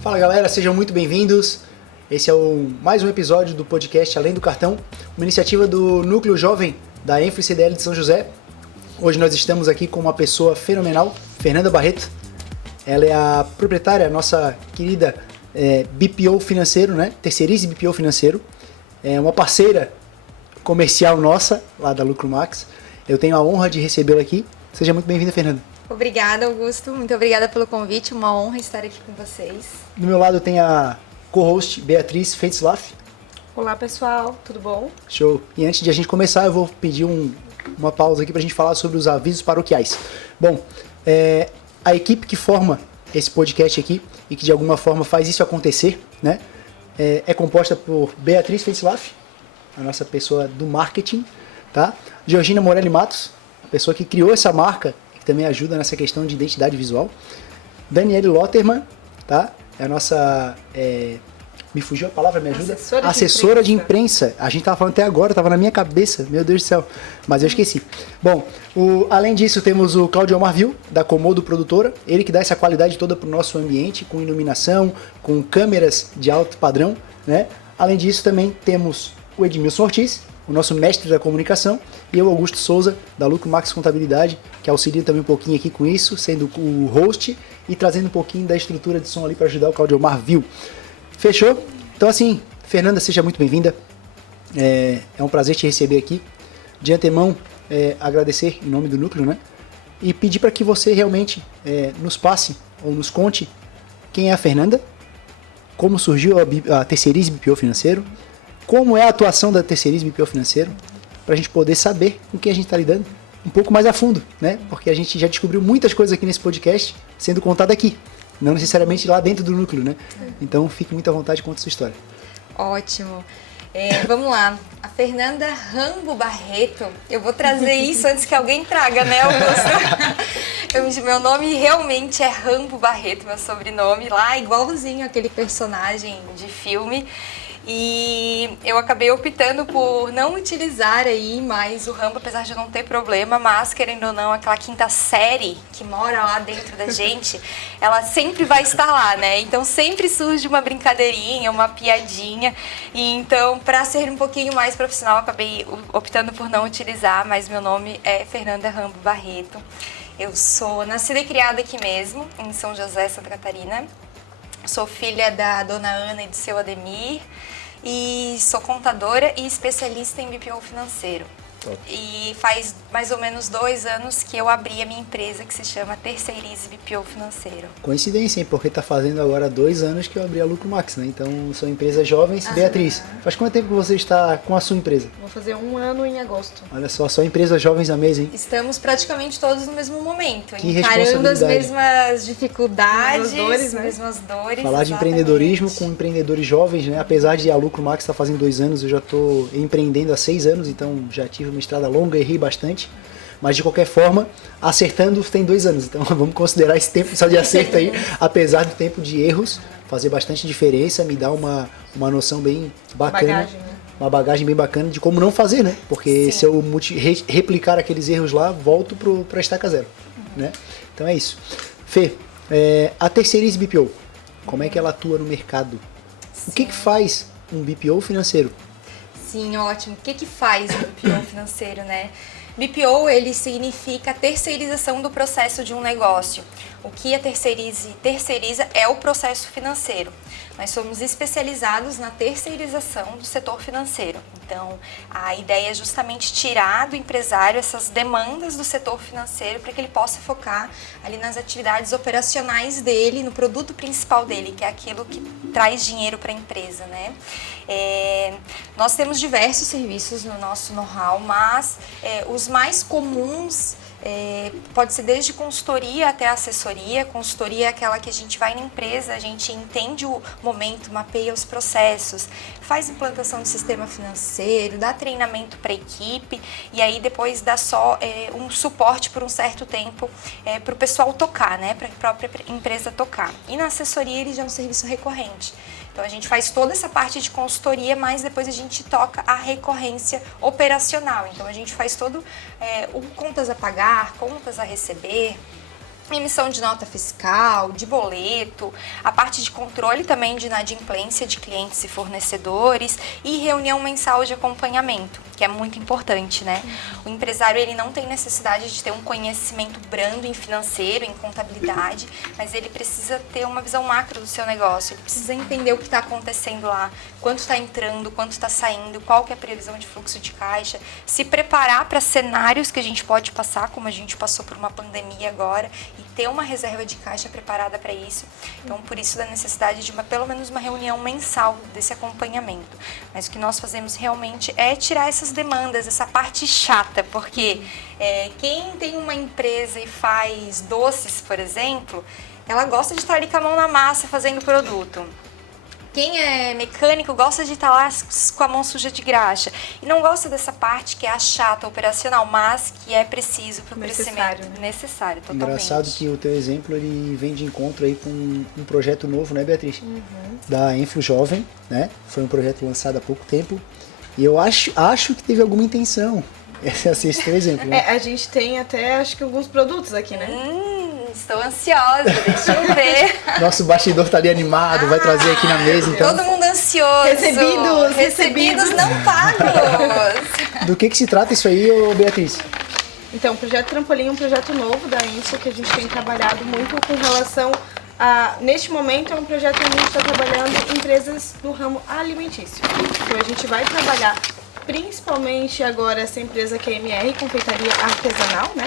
Fala galera, sejam muito bem-vindos. Esse é mais um episódio do podcast Além do Cartão, uma iniciativa do Núcleo Jovem da Enfro CDL de São José. Hoje nós estamos aqui com uma pessoa fenomenal, Fernanda Barreto. Ela é a proprietária, nossa querida BPO Financeiro, né? Terceirize BPO Financeiro. É uma parceira comercial nossa, lá da Lucro Max. Eu tenho a honra de recebê-la aqui. Seja muito bem-vinda, Fernanda. Obrigada, Augusto. Muito obrigada pelo convite. Uma honra estar aqui com vocês. Do meu lado tem a co-host Beatriz Feitzlaff. Olá, pessoal. Tudo bom? Show. E antes de a gente começar, eu vou pedir uma pausa aqui para a gente falar sobre os avisos paroquiais. Bom, a equipe que forma esse podcast aqui e que de alguma forma faz isso acontecer, né, é composta por Beatriz Feitzlaff, a nossa pessoa do marketing, tá? Georgina Morelli Matos, a pessoa que criou essa marca, que também ajuda nessa questão de identidade visual. Daniele Lotterman, tá? É a nossa... me fugiu a palavra, me ajuda? Assessora de imprensa. A gente tava falando até agora, tava na minha cabeça, meu Deus do céu, mas eu esqueci. Bom, além disso temos o Claudio Marvil, da Comodo Produtora, ele que dá essa qualidade toda pro nosso ambiente, com iluminação, com câmeras de alto padrão, né? Além disso também temos o Edmilson Ortiz, o nosso mestre da comunicação, e eu, Augusto Souza, da Lucro Max Contabilidade, que auxilia também um pouquinho aqui com isso, sendo o host e trazendo um pouquinho da estrutura de som ali para ajudar o Claudio Marvil. Fechou? Então assim, Fernanda, seja muito bem-vinda. É um prazer te receber aqui. De antemão, agradecer em nome do Núcleo, né? E pedir para que você realmente nos passe ou nos conte quem é a Fernanda, como surgiu a Terceirize BPO Financeiro, como é a atuação da Terceirize BPO Financeiro, para a gente poder saber com quem a gente está lidando um pouco mais a fundo, né? Porque a gente já descobriu muitas coisas aqui nesse podcast sendo contado aqui, não necessariamente lá dentro do núcleo, né? Então fique muito à vontade e conte a sua história. Ótimo. Vamos lá. A Fernanda Rambo Barreto. Eu vou trazer isso antes que alguém traga, né, Augusto? Meu nome realmente é Rambo Barreto, meu sobrenome lá, igualzinho aquele personagem de filme. E eu acabei optando por não utilizar aí mais o Rambo, apesar de não ter problema, mas querendo ou não, aquela quinta série que mora lá dentro da gente, ela sempre vai estar lá, né? Então sempre surge uma brincadeirinha, uma piadinha. E então, para ser um pouquinho mais profissional, acabei optando por não utilizar, mas meu nome é Fernanda Rambo Barreto. Eu sou nascida e criada aqui mesmo, em São José, Santa Catarina. Sou filha da dona Ana e do seu Ademir e sou contadora e especialista em BPO financeiro. Top. E faz mais ou menos 2 anos que eu abri a minha empresa que se chama Terceirize BPO Financeiro. Coincidência, hein? Porque tá fazendo agora 2 anos que eu abri a Lucro Max, né? Então são empresas jovens. Beatriz, faz quanto tempo que você está com a sua empresa? Vou fazer 1 ano em agosto. Olha só empresas jovens na mesa, hein? Estamos praticamente todos no mesmo momento, que encarando as mesmas dificuldades, mesmas dores. Falar de empreendedorismo com empreendedores jovens, né? Apesar de a Lucro Max estar fazendo 2 anos, eu já estou empreendendo há 6 anos, então já tive uma estrada longa, errei bastante, mas de qualquer forma, acertando tem 2 anos, então vamos considerar esse tempo só de acerto aí, apesar do tempo de erros, fazer bastante diferença, me dá uma noção bem bacana, uma bagagem bem bacana de como não fazer, né? Porque se eu replicar aqueles erros lá, volto para estaca zero, né? Então é isso. Fê, a Terceirize BPO, como é que ela atua no mercado? Sim. O que faz um BPO financeiro? Sim, ótimo. O que faz o BPO financeiro, né? BPO, ele significa terceirização do processo de um negócio. O que a Terceirize terceiriza é o processo financeiro. Nós somos especializados na terceirização do setor financeiro. Então, a ideia é justamente tirar do empresário essas demandas do setor financeiro para que ele possa focar ali nas atividades operacionais dele, no produto principal dele, que é aquilo que traz dinheiro para a empresa, né? Nós temos diversos serviços no nosso know-how, mas os mais comuns pode ser desde consultoria até assessoria. Consultoria é aquela que a gente vai na empresa, a gente entende o momento, mapeia os processos, faz implantação do sistema financeiro, dá treinamento para a equipe e aí depois dá só um suporte por um certo tempo para o pessoal tocar, né, para a própria empresa tocar. E na assessoria ele já é um serviço recorrente. Então a gente faz toda essa parte de consultoria, mas depois a gente toca a recorrência operacional. Então a gente faz todo o contas a pagar, contas a receber, emissão de nota fiscal, de boleto, a parte de controle também de inadimplência de clientes e fornecedores e reunião mensal de acompanhamento, que é muito importante, né? O empresário, ele não tem necessidade de ter um conhecimento brando em financeiro, em contabilidade, mas ele precisa ter uma visão macro do seu negócio, ele precisa entender o que está acontecendo lá, quanto está entrando, quanto está saindo, qual que é a previsão de fluxo de caixa, se preparar para cenários que a gente pode passar, como a gente passou por uma pandemia agora, e ter uma reserva de caixa preparada para isso. Então, por isso da necessidade de pelo menos uma reunião mensal desse acompanhamento. Mas o que nós fazemos realmente é tirar essas demandas, essa parte chata, porque quem tem uma empresa e faz doces, por exemplo, ela gosta de estar ali com a mão na massa fazendo produto. Quem é mecânico gosta de estar lá com a mão suja de graxa e não gosta dessa parte que é a chata operacional, mas que é preciso para o crescimento. Necessário, totalmente. Engraçado que o teu exemplo ele vem de encontro aí com um projeto novo, né, Beatriz? Da Influ Jovem, né? Foi um projeto lançado há pouco tempo e eu acho que teve alguma intenção. Esse é o teu exemplo, né? A gente tem até, acho que alguns produtos aqui, né? Estou ansiosa, deixa eu ver. Nosso bastidor tá ali animado, vai trazer aqui na mesa, então. Todo mundo ansioso. Recebidos não pagos. Do que se trata isso aí, ô Beatriz? Então, o Projeto Trampolim é um projeto novo da Influ que a gente tem trabalhado muito com relação a... Neste momento, é um projeto que a gente está trabalhando em empresas no ramo alimentício. Então, a gente vai trabalhar principalmente agora essa empresa que é a MR, Confeitaria Artesanal, né?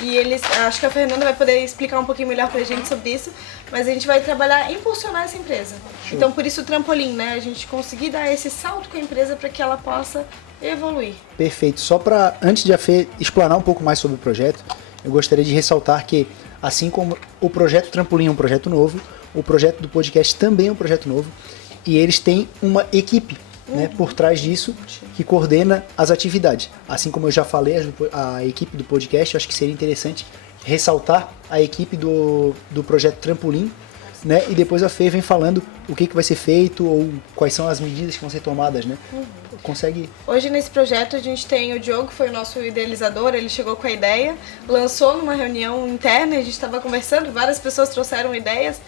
E acho que a Fernanda vai poder explicar um pouquinho melhor pra gente sobre isso, mas a gente vai trabalhar, impulsionar essa empresa. Show. Então, por isso o trampolim, né? A gente conseguir dar esse salto com a empresa para que ela possa evoluir. Perfeito. Só para, antes de a Fê explanar um pouco mais sobre o projeto, eu gostaria de ressaltar que, assim como o projeto Trampolim é um projeto novo, o projeto do podcast também é um projeto novo, e eles têm uma equipe, né, por trás disso, que coordena as atividades. Assim como eu já falei, a equipe do podcast, eu acho que seria interessante ressaltar a equipe do projeto Trampolim, né, e depois a Fê vem falando o que vai ser feito ou quais são as medidas que vão ser tomadas, né? Consegue... Hoje nesse projeto a gente tem o Diogo, que foi o nosso idealizador, ele chegou com a ideia, lançou numa reunião interna, a gente estava conversando, várias pessoas trouxeram ideias,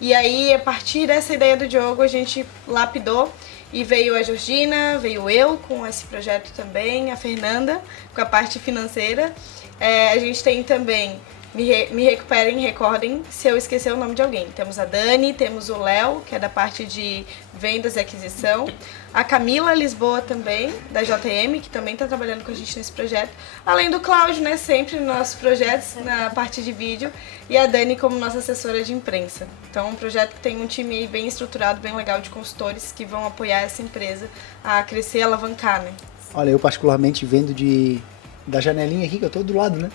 e aí a partir dessa ideia do Diogo a gente lapidou. E veio a Georgina, veio eu com esse projeto também, a Fernanda com a parte financeira. A gente tem também Me Recuperem, Recordem se eu esquecer o nome de alguém. Temos a Dani, temos o Léo, que é da parte de vendas e aquisição. A Camila Lisboa também, da JM, que também está trabalhando com a gente nesse projeto. Além do Cláudio, né, sempre nos nossos projetos, na parte de vídeo. E a Dani como nossa assessora de imprensa. Então é um projeto que tem um time bem estruturado, bem legal de consultores que vão apoiar essa empresa a crescer e alavancar, né? Olha, eu particularmente vendo da janelinha aqui, que eu tô do lado, né?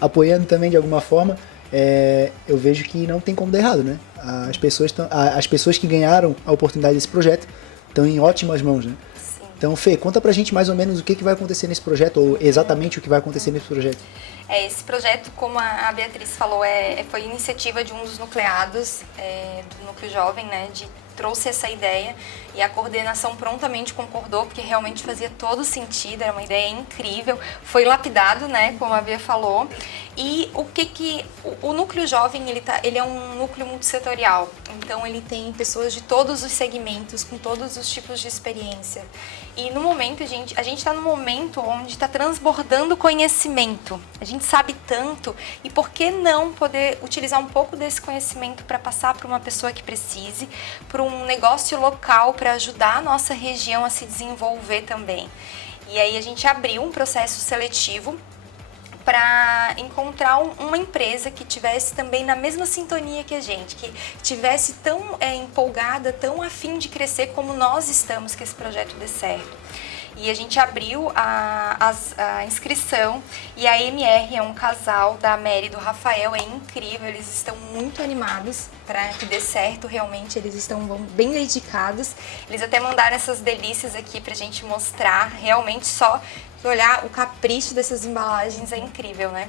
Apoiando também de alguma forma, eu vejo que não tem como dar errado, né? As pessoas que ganharam a oportunidade desse projeto estão em ótimas mãos, né? Sim. Então, Fê, conta pra gente mais ou menos o que vai acontecer nesse projeto, ou exatamente o que vai acontecer nesse projeto. Esse projeto, como a Beatriz falou, foi iniciativa de um dos nucleados do Núcleo Jovem, né? Trouxe essa ideia e a coordenação prontamente concordou, porque realmente fazia todo sentido, era uma ideia incrível, foi lapidado, né, como a Bia falou. E o Núcleo Jovem, ele é um núcleo multissetorial, então ele tem pessoas de todos os segmentos, com todos os tipos de experiência. E no momento, a gente está num momento onde está transbordando conhecimento. A gente sabe tanto, e por que não poder utilizar um pouco desse conhecimento para passar para uma pessoa que precise, para um negócio local, para ajudar a nossa região a se desenvolver também. E aí a gente abriu um processo seletivo para encontrar uma empresa que tivesse também na mesma sintonia que a gente, que tivesse tão empolgada, tão afim de crescer como nós estamos, que esse projeto dê certo. E a gente abriu a inscrição, e a MR é um casal da Mary e do Rafael, é incrível, eles estão muito animados para que dê certo, realmente, eles estão bem dedicados. Eles até mandaram essas delícias aqui pra gente mostrar, realmente só olhar o capricho dessas embalagens é incrível, né?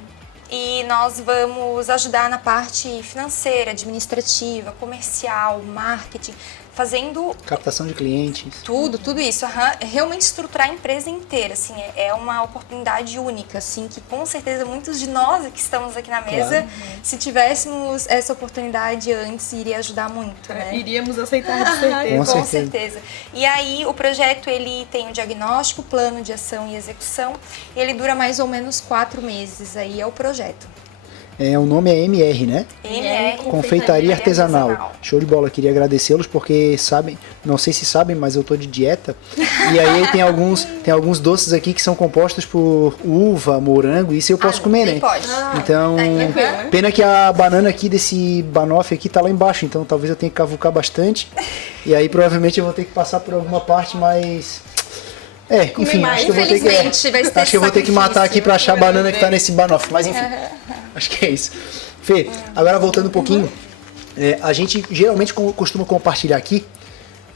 E nós vamos ajudar na parte financeira, administrativa, comercial, marketing, fazendo Captação de clientes. tudo isso, realmente estruturar a empresa inteira, assim, é uma oportunidade única, assim, que com certeza muitos de nós que estamos aqui na mesa, Claro. se tivéssemos essa oportunidade antes, iria ajudar muito, né? Iríamos aceitar de certeza. Com Com certeza. certeza. E aí o projeto ele tem o diagnóstico, plano de ação e execução, e ele dura mais ou menos 4 meses, aí é o projeto. O nome é MR, né? MR, Confeitaria Artesanal. Show de bola, queria agradecê-los porque sabem, não sei se sabem, mas eu tô de dieta. E aí tem alguns doces aqui que são compostos por uva, morango, e isso eu posso comer, né? Pode. Então, pena que a banana aqui desse banoffee aqui tá lá embaixo, então talvez eu tenha que cavucar bastante. E aí provavelmente eu vou ter que passar por alguma parte mais... enfim, acho que eu vou ter Infelizmente, vai ter acho que eu vou ter que matar aqui pra achar a Comer banana que tá bem. nesse banoffee, mas enfim. Acho que é isso. Fê, agora voltando um pouquinho, a gente geralmente costuma compartilhar aqui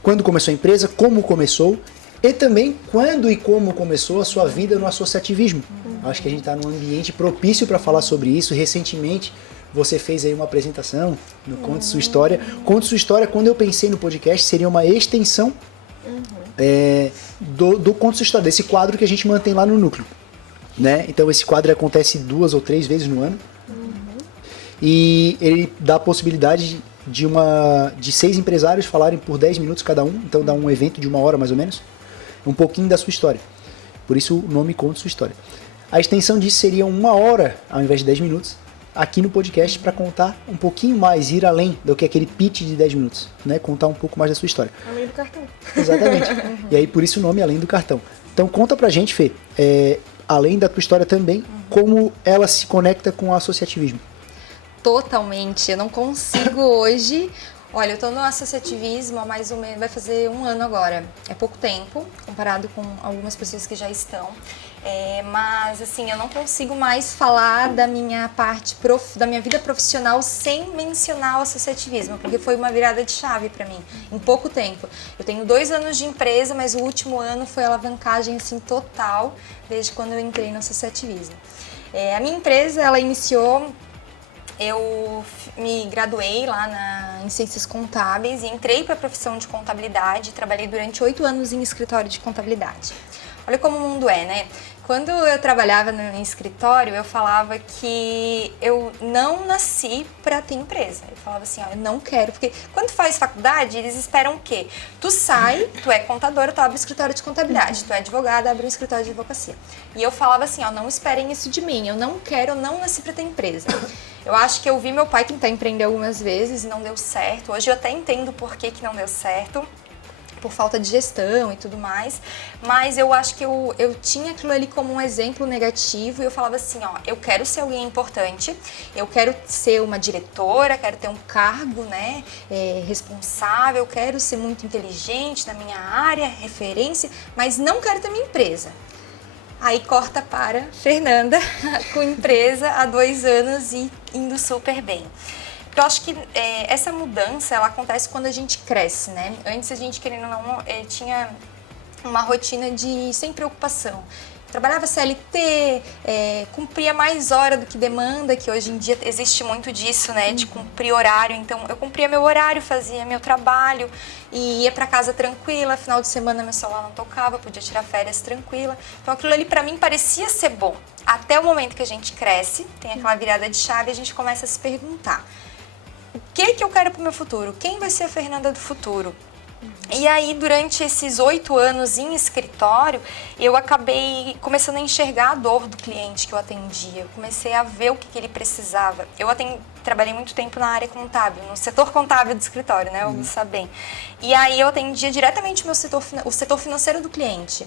quando começou a empresa, como começou e também quando e como começou a sua vida no associativismo. Acho que a gente está num ambiente propício para falar sobre isso. Recentemente você fez aí uma apresentação no Conte Sua História. Conte Sua História, quando eu pensei no podcast, seria uma extensão do Conte Sua História, desse quadro que a gente mantém lá no núcleo. Né? Então esse quadro acontece 2 ou 3 vezes no ano e ele dá a possibilidade de 6 empresários falarem por 10 minutos cada um, então dá um evento de 1 hora mais ou menos, um pouquinho da sua história, por isso o nome Conte Sua História. A extensão disso seria 1 hora ao invés de 10 minutos aqui no podcast para contar um pouquinho mais, ir além do que aquele pitch de 10 minutos, né? Contar um pouco mais da sua história. Além do cartão. Exatamente. E aí por isso o nome Além do Cartão. Então conta pra gente, Fê, além da tua história também, como ela se conecta com o associativismo. Totalmente. Eu não consigo hoje. Olha, eu tô no associativismo há mais ou menos, vai fazer 1 ano agora. É pouco tempo, comparado com algumas pessoas que já estão. Mas, assim, eu não consigo mais falar da minha parte, da minha vida profissional sem mencionar o associativismo, porque foi uma virada de chave para mim, em pouco tempo. Eu tenho 2 anos de empresa, mas o último ano foi alavancagem, assim, total, desde quando eu entrei no associativismo. A minha empresa, ela iniciou... Eu me graduei lá em Ciências Contábeis e entrei para a profissão de contabilidade. Trabalhei durante 8 anos em escritório de contabilidade. Olha como o mundo é, né? Quando eu trabalhava no escritório, eu falava que eu não nasci para ter empresa. Eu falava assim, ó, eu não quero, porque quando faz faculdade, eles esperam o quê? Tu sai, tu é contadora, tu abre um escritório de contabilidade, tu é advogada, abre um escritório de advocacia. E eu falava assim, ó, não esperem isso de mim, eu não quero, eu não nasci para ter empresa. Eu acho que eu vi meu pai tentar empreender algumas vezes e não deu certo. Hoje eu até entendo por que não deu certo, por falta de gestão e tudo mais, mas eu acho que eu tinha aquilo ali como um exemplo negativo e eu falava assim, ó, eu quero ser alguém importante, eu quero ser uma diretora, quero ter um cargo, né, responsável, quero ser muito inteligente na minha área, referência, mas não quero ter minha empresa. Aí corta para Fernanda, com empresa há 2 anos e indo super bem. Eu acho que essa mudança, ela acontece quando a gente cresce, né? Antes a gente, querendo ou não, tinha uma rotina sem preocupação. Trabalhava CLT, cumpria mais hora do que demanda, que hoje em dia existe muito disso, né? De cumprir horário. Então, eu cumpria meu horário, fazia meu trabalho e ia para casa tranquila. Final de semana meu celular não tocava, podia tirar férias tranquila. Então, aquilo ali para mim parecia ser bom. Até o momento que a gente cresce, tem aquela virada de chave e a gente começa a se perguntar: o que eu quero para o meu futuro? Quem vai ser a Fernanda do futuro? E aí, durante esses 8 anos em escritório, eu acabei começando a enxergar a dor do cliente que eu atendia. Eu comecei a ver o que ele precisava. Eu trabalhei muito tempo na área contábil, no setor contábil do escritório, né? Eu sabia bem. E aí eu atendia diretamente o setor financeiro do cliente.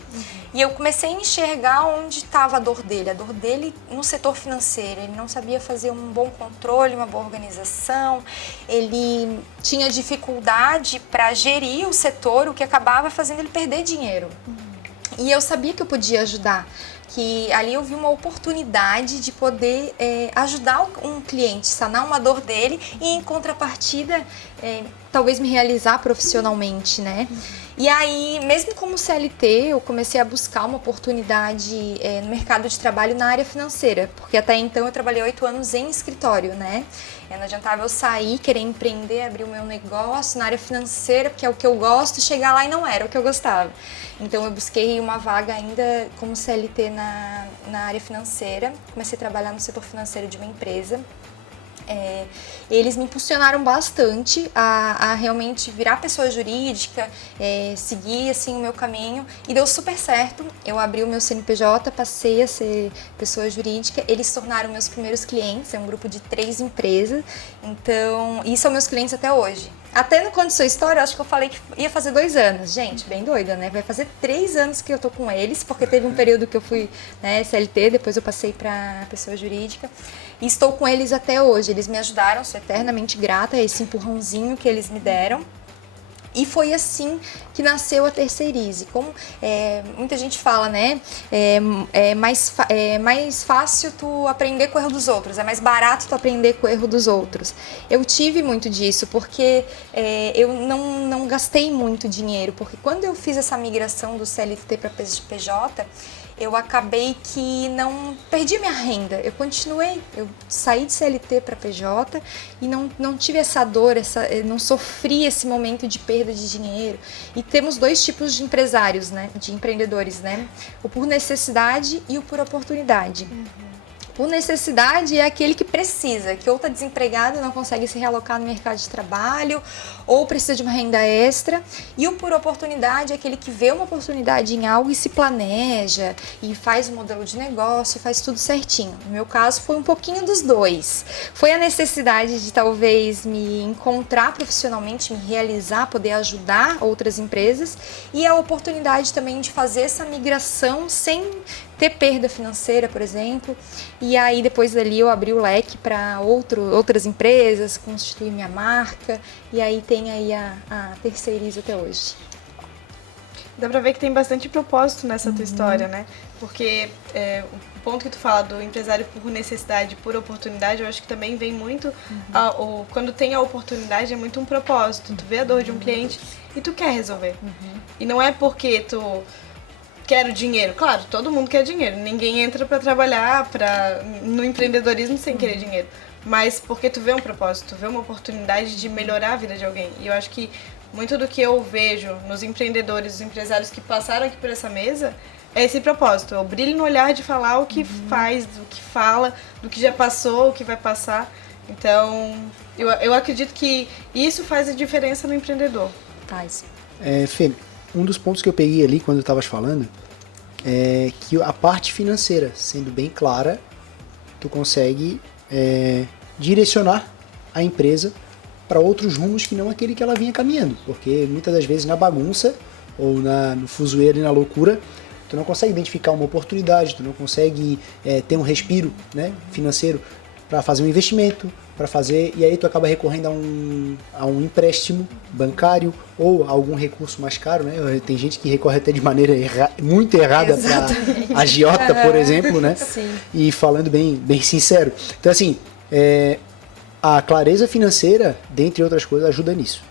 E eu comecei a enxergar onde estava a dor dele no setor financeiro. Ele não sabia fazer um bom controle, uma boa organização, ele tinha dificuldade para gerir o setor, o que acabava fazendo ele perder dinheiro. E eu sabia que eu podia ajudar, que ali eu vi uma oportunidade de poder ajudar um cliente, sanar uma dor dele e, em contrapartida, talvez me realizar profissionalmente, né? E aí, mesmo como CLT, eu comecei a buscar uma oportunidade no mercado de trabalho na área financeira, porque até então eu trabalhei 8 anos em escritório, né? E não adiantava eu sair, querer empreender, abrir o meu negócio na área financeira, porque é o que eu gosto, chegar lá e não era o que eu gostava. Então eu busquei uma vaga ainda como CLT na área financeira, comecei a trabalhar no setor financeiro de uma empresa. Eles me impulsionaram bastante a realmente virar pessoa jurídica, seguir assim o meu caminho, e deu super certo. Eu abri o meu CNPJ, passei a ser pessoa jurídica, eles se tornaram meus primeiros clientes, é um grupo de 3 empresas, então, e são meus clientes até hoje. Até no Conte Sua História, eu acho que eu falei que ia fazer 2 anos. Gente, bem doida, né? Vai fazer 3 anos que eu tô com eles, porque teve um período que eu fui, né, CLT, depois eu passei para pessoa jurídica. E estou com eles até hoje. Eles me ajudaram, sou eternamente grata a esse empurrãozinho que eles me deram. E foi assim que nasceu a Terceirize. Como muita gente fala, né? É mais fácil tu aprender com o erro dos outros, é mais barato tu aprender com o erro dos outros. Eu tive muito disso, porque eu não gastei muito dinheiro, porque quando eu fiz essa migração do CLT para PJ, eu acabei que não perdi minha renda, eu continuei, eu saí de CLT para PJ e não tive essa dor, não sofri esse momento de perda de dinheiro. E temos 2 tipos de empresários, né, de empreendedores, né, o por necessidade e o por oportunidade. Por necessidade é aquele que precisa, que ou está desempregado e não consegue se realocar no mercado de trabalho, ou precisa de uma renda extra. E o por oportunidade é aquele que vê uma oportunidade em algo e se planeja, e faz um modelo de negócio, faz tudo certinho. No meu caso foi um pouquinho dos 2. Foi a necessidade de talvez me encontrar profissionalmente, me realizar, poder ajudar outras empresas, e a oportunidade também de fazer essa migração sem ter perda financeira, por exemplo. E aí depois dali eu abri o leque para outras empresas, constituir minha marca, e aí tem aí a Terceirize até hoje. Dá pra ver que tem bastante propósito nessa tua história, né? Porque o ponto que tu fala do empresário por necessidade, por oportunidade, eu acho que também vem muito... quando tem a oportunidade, é muito um propósito. Tu vê a dor de um cliente e tu quer resolver. E não é porque tu... Quero dinheiro. Claro, todo mundo quer dinheiro. Ninguém entra para trabalhar no empreendedorismo sem querer dinheiro. Mas porque tu vê um propósito, tu vê uma oportunidade de melhorar a vida de alguém. E eu acho que muito do que eu vejo nos empreendedores, os empresários que passaram aqui por essa mesa, é esse propósito. É o brilho no olhar de falar o que faz, do que fala, do que já passou, o que vai passar. Então, eu acredito que isso faz a diferença no empreendedor. Faz. Fê, um dos pontos que eu peguei ali quando eu estavas falando é que a parte financeira, sendo bem clara, tu consegue direcionar a empresa para outros rumos que não aquele que ela vinha caminhando, porque muitas das vezes na bagunça ou no fuzueiro e na loucura, tu não consegue identificar uma oportunidade, tu não consegue ter um respiro, né, financeiro para fazer um investimento, e aí tu acaba recorrendo a um empréstimo bancário ou a algum recurso mais caro, né? Tem gente que recorre até de maneira muito errada para agiota, por exemplo, né? Sim. E falando bem sincero. Então, assim, a clareza financeira, dentre outras coisas, ajuda nisso.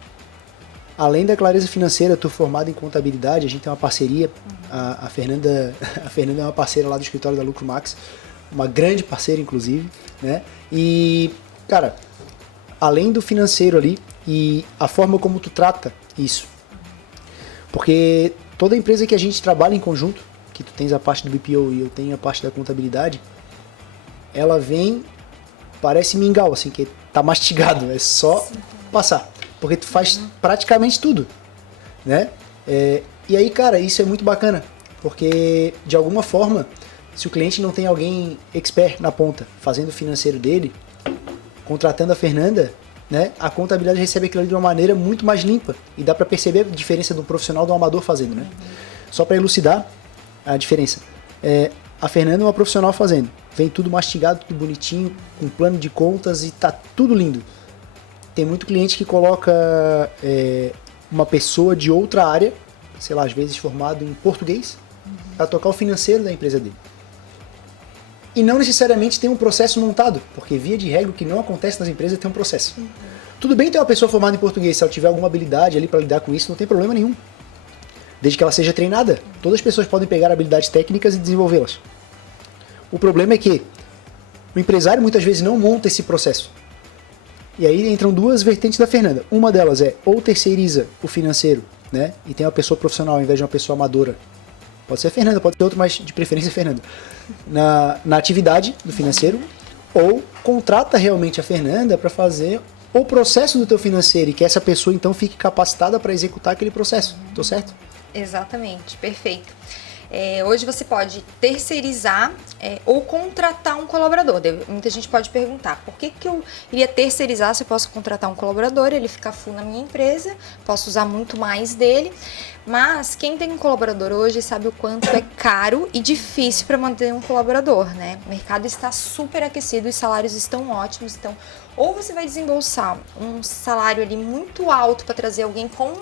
Além da clareza financeira, tu formado em contabilidade, a gente tem uma parceria, a Fernanda é uma parceira lá do escritório da Lucro Max, uma grande parceira, inclusive, né? E, cara, além do financeiro ali e a forma como tu trata isso. Porque toda empresa que a gente trabalha em conjunto, que tu tens a parte do BPO e eu tenho a parte da contabilidade, ela vem, parece mingau, assim, que tá mastigado, é só passar. Porque tu faz praticamente tudo, né? E aí, cara, isso é muito bacana, porque de alguma forma, se o cliente não tem alguém expert na ponta, fazendo o financeiro dele, contratando a Fernanda, né, a contabilidade recebe aquilo ali de uma maneira muito mais limpa. E dá para perceber a diferença de um profissional de um amador fazendo, né? Só para elucidar a diferença. A Fernanda é uma profissional fazendo. Vem tudo mastigado, tudo bonitinho, com plano de contas e tá tudo lindo. Tem muito cliente que coloca uma pessoa de outra área, sei lá, às vezes formado em português, para tocar o financeiro da empresa dele. E não necessariamente tem um processo montado, porque via de regra o que não acontece nas empresas é ter um processo. Tudo bem ter uma pessoa formada em português, se ela tiver alguma habilidade ali para lidar com isso, não tem problema nenhum. desde que ela seja treinada. Todas as pessoas podem pegar habilidades técnicas e desenvolvê-las. O problema é que o empresário muitas vezes não monta esse processo. E aí entram duas vertentes da Fernanda. Uma delas é ou terceiriza o financeiro, né? E tem uma pessoa profissional ao invés de uma pessoa amadora. Pode ser a Fernanda, pode ser outro, mas de preferência a Fernanda. Na atividade do financeiro, ou contrata realmente a Fernanda para fazer o processo do teu financeiro e que essa pessoa então fique capacitada para executar aquele processo. Tô certo? Exatamente, perfeito. Hoje você pode terceirizar ou contratar um colaborador. Muita gente pode perguntar, por que eu iria terceirizar se eu posso contratar um colaborador, ele fica full na minha empresa, posso usar muito mais dele, mas quem tem um colaborador hoje sabe o quanto é caro e difícil para manter um colaborador, né? O mercado está super aquecido, os salários estão ótimos, então ou você vai desembolsar um salário ali muito alto para trazer alguém com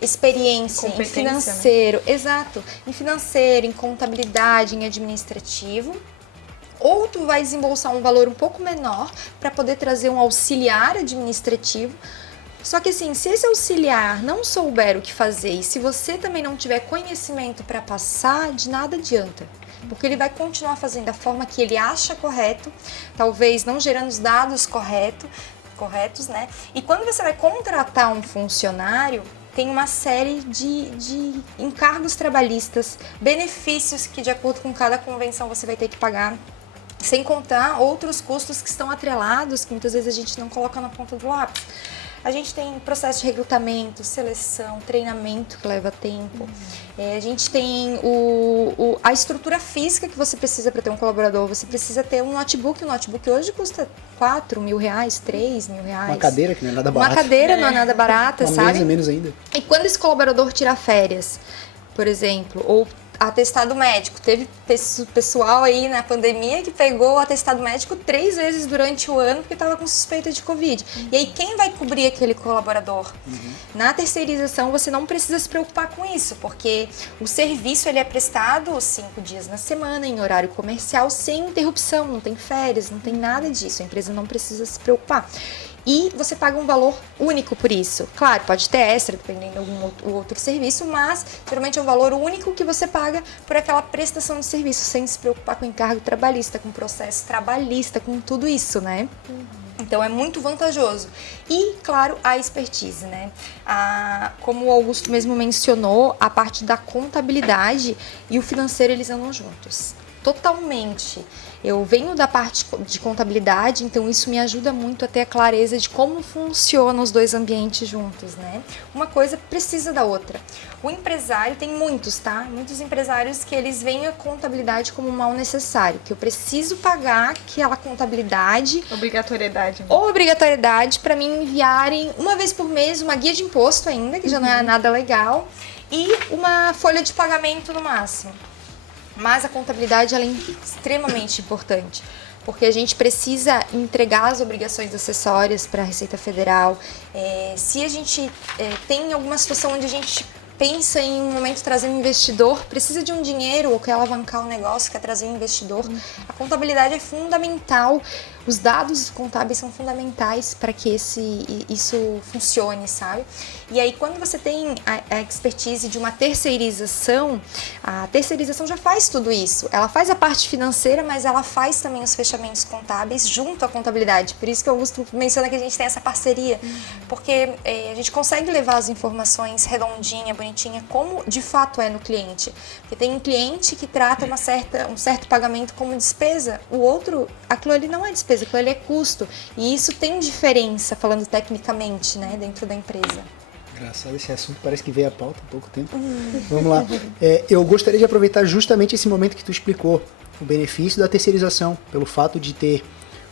experiência em financeiro, né? Exato, em financeiro, em contabilidade, em administrativo, ou tu vai desembolsar um valor um pouco menor para poder trazer um auxiliar administrativo. Só que assim, se esse auxiliar não souber o que fazer e se você também não tiver conhecimento para passar, de nada adianta. Porque ele vai continuar fazendo da forma que ele acha correto, talvez não gerando os dados corretos, né? E quando você vai contratar um funcionário, tem uma série de encargos trabalhistas, benefícios que de acordo com cada convenção você vai ter que pagar, sem contar outros custos que estão atrelados, que muitas vezes a gente não coloca na ponta do lápis. A gente tem processo de recrutamento, seleção, treinamento que leva tempo. A gente tem a estrutura física que você precisa para ter um colaborador. Você precisa ter um notebook. O notebook hoje custa R$4.000, R$3.000. Uma cadeira que não é nada barata. Uma cadeira não é nada barata, uma sabe? Mesa, menos ainda. E quando esse colaborador tira férias, por exemplo, ou atestado médico. Teve pessoal aí na pandemia que pegou o atestado médico 3 vezes durante o ano porque estava com suspeita de Covid. E aí quem vai cobrir aquele colaborador? Na terceirização você não precisa se preocupar com isso, porque o serviço ele é prestado 5 dias na semana, em horário comercial, sem interrupção, não tem férias, não tem nada disso. A empresa não precisa se preocupar. E você paga um valor único por isso. Claro, pode ter extra, dependendo de algum outro serviço, mas geralmente é um valor único que você paga por aquela prestação de serviço, sem se preocupar com encargo trabalhista, com processo trabalhista, com tudo isso, né? Então é muito vantajoso. E, claro, a expertise, né? Como o Augusto mesmo mencionou, a parte da contabilidade e o financeiro eles andam juntos. Totalmente. Eu venho da parte de contabilidade, então isso me ajuda muito a ter a clareza de como funcionam os dois ambientes juntos, né? Uma coisa precisa da outra. O empresário, tem muitos, tá? Muitos empresários que eles veem a contabilidade como um mal necessário, que eu preciso pagar aquela contabilidade... Obrigatoriedade. Né? Obrigatoriedade para me enviarem uma vez por mês uma guia de imposto ainda, que já não é nada legal, e uma folha de pagamento no máximo. Mas a contabilidade ela é extremamente importante, porque a gente precisa entregar as obrigações acessórias para a Receita Federal. Se a gente tem alguma situação onde a gente pensa em um momento trazer um investidor, precisa de um dinheiro ou quer alavancar um negócio, quer trazer um investidor, a contabilidade é fundamental. Os dados contábeis são fundamentais para que isso funcione, sabe? E aí, quando você tem a expertise de uma terceirização, a terceirização já faz tudo isso. Ela faz a parte financeira, mas ela faz também os fechamentos contábeis junto à contabilidade. Por isso que o Augusto menciona que a gente tem essa parceria, porque a gente consegue levar as informações redondinha, bonitinha, como de fato é no cliente. Porque tem um cliente que trata um certo pagamento como despesa, o outro, aquilo ali não é despesa, aquilo ali é custo. E isso tem diferença, falando tecnicamente, né, dentro da empresa. Engraçado esse assunto, parece que veio à pauta há pouco tempo. Vamos lá. Eu gostaria de aproveitar justamente esse momento que tu explicou, o benefício da terceirização, pelo fato de ter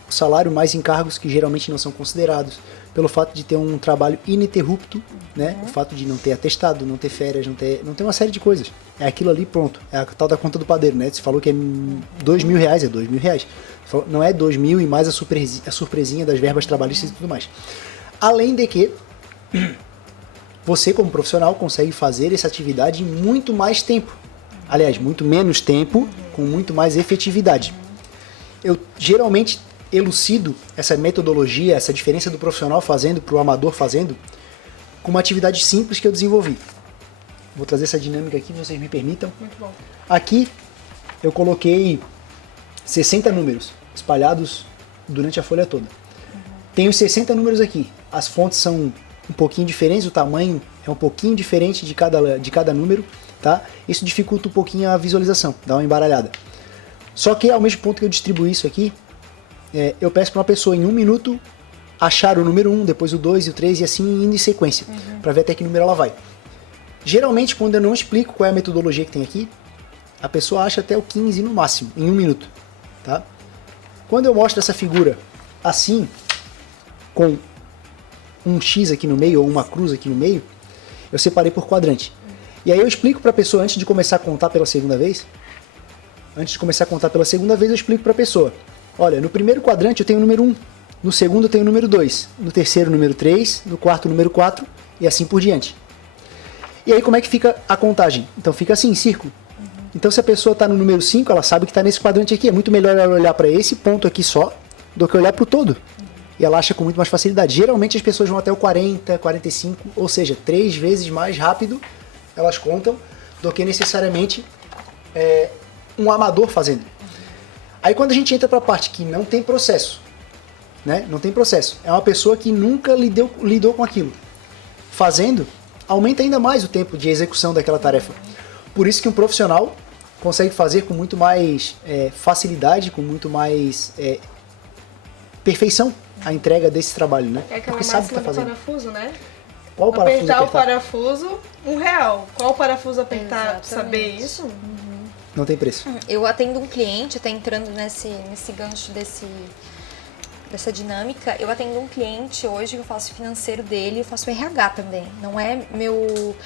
o salário mais encargos que geralmente não são considerados, pelo fato de ter um trabalho ininterrupto, né? O fato de não ter atestado, não ter férias, não ter uma série de coisas. É aquilo ali, pronto. É a tal da conta do padeiro, né? Você falou que é R$2.000, é R$2.000. Não é 2.000 e mais a surpresinha das verbas trabalhistas e tudo mais. Além de que você, como profissional, consegue fazer essa atividade em muito mais tempo. Aliás, muito menos tempo, com muito mais efetividade. Eu geralmente elucido essa metodologia, essa diferença do profissional fazendo para o amador fazendo, com uma atividade simples que eu desenvolvi. Vou trazer essa dinâmica aqui, vocês me permitam. Muito bom. Aqui eu coloquei 60 números espalhados durante a folha toda. Tenho 60 números aqui. As fontes são um pouquinho diferentes, o tamanho é um pouquinho diferente de cada número, tá? Isso dificulta um pouquinho a visualização, dá uma embaralhada. Só que ao mesmo ponto que eu distribuo isso aqui, eu peço para uma pessoa em 1 minuto achar o número 1, depois o 2 e o 3 e assim indo em sequência, para ver até que número ela vai. Geralmente, quando eu não explico qual é a metodologia que tem aqui, a pessoa acha até o 15 no máximo, em 1 minuto. Tá? Quando eu mostro essa figura assim, com um X aqui no meio, ou uma cruz aqui no meio, eu separei por quadrante. E aí eu explico para a pessoa, antes de começar a contar pela segunda vez, eu explico para a pessoa, olha, no primeiro quadrante eu tenho o número 1, no segundo eu tenho o número 2, no terceiro o número 3, no quarto o número 4, e assim por diante. E aí como é que fica a contagem? Então fica assim, em círculo. Então se a pessoa está no número 5, ela sabe que está nesse quadrante aqui. É muito melhor ela olhar para esse ponto aqui só, do que olhar para o todo. E ela acha com muito mais facilidade. Geralmente as pessoas vão até o 40, 45, ou seja, 3 vezes mais rápido elas contam do que necessariamente um amador fazendo. Aí quando a gente entra para a parte que não tem processo, né? Não tem processo. É uma pessoa que nunca lidou com aquilo. Fazendo, aumenta ainda mais o tempo de execução daquela tarefa. Por isso que um profissional consegue fazer com muito mais facilidade, com muito mais perfeição a entrega desse trabalho, né? É aquela porque sabe o que máxima tá do fazendo. parafuso, né? Qual parafuso apertar o parafuso, R$1. Qual parafuso apertar, Exatamente. saber isso? Não tem preço. Eu atendo um cliente, até entrando nesse gancho dessa dinâmica, eu atendo um cliente hoje, eu faço o financeiro dele, eu faço o RH também. Não é meu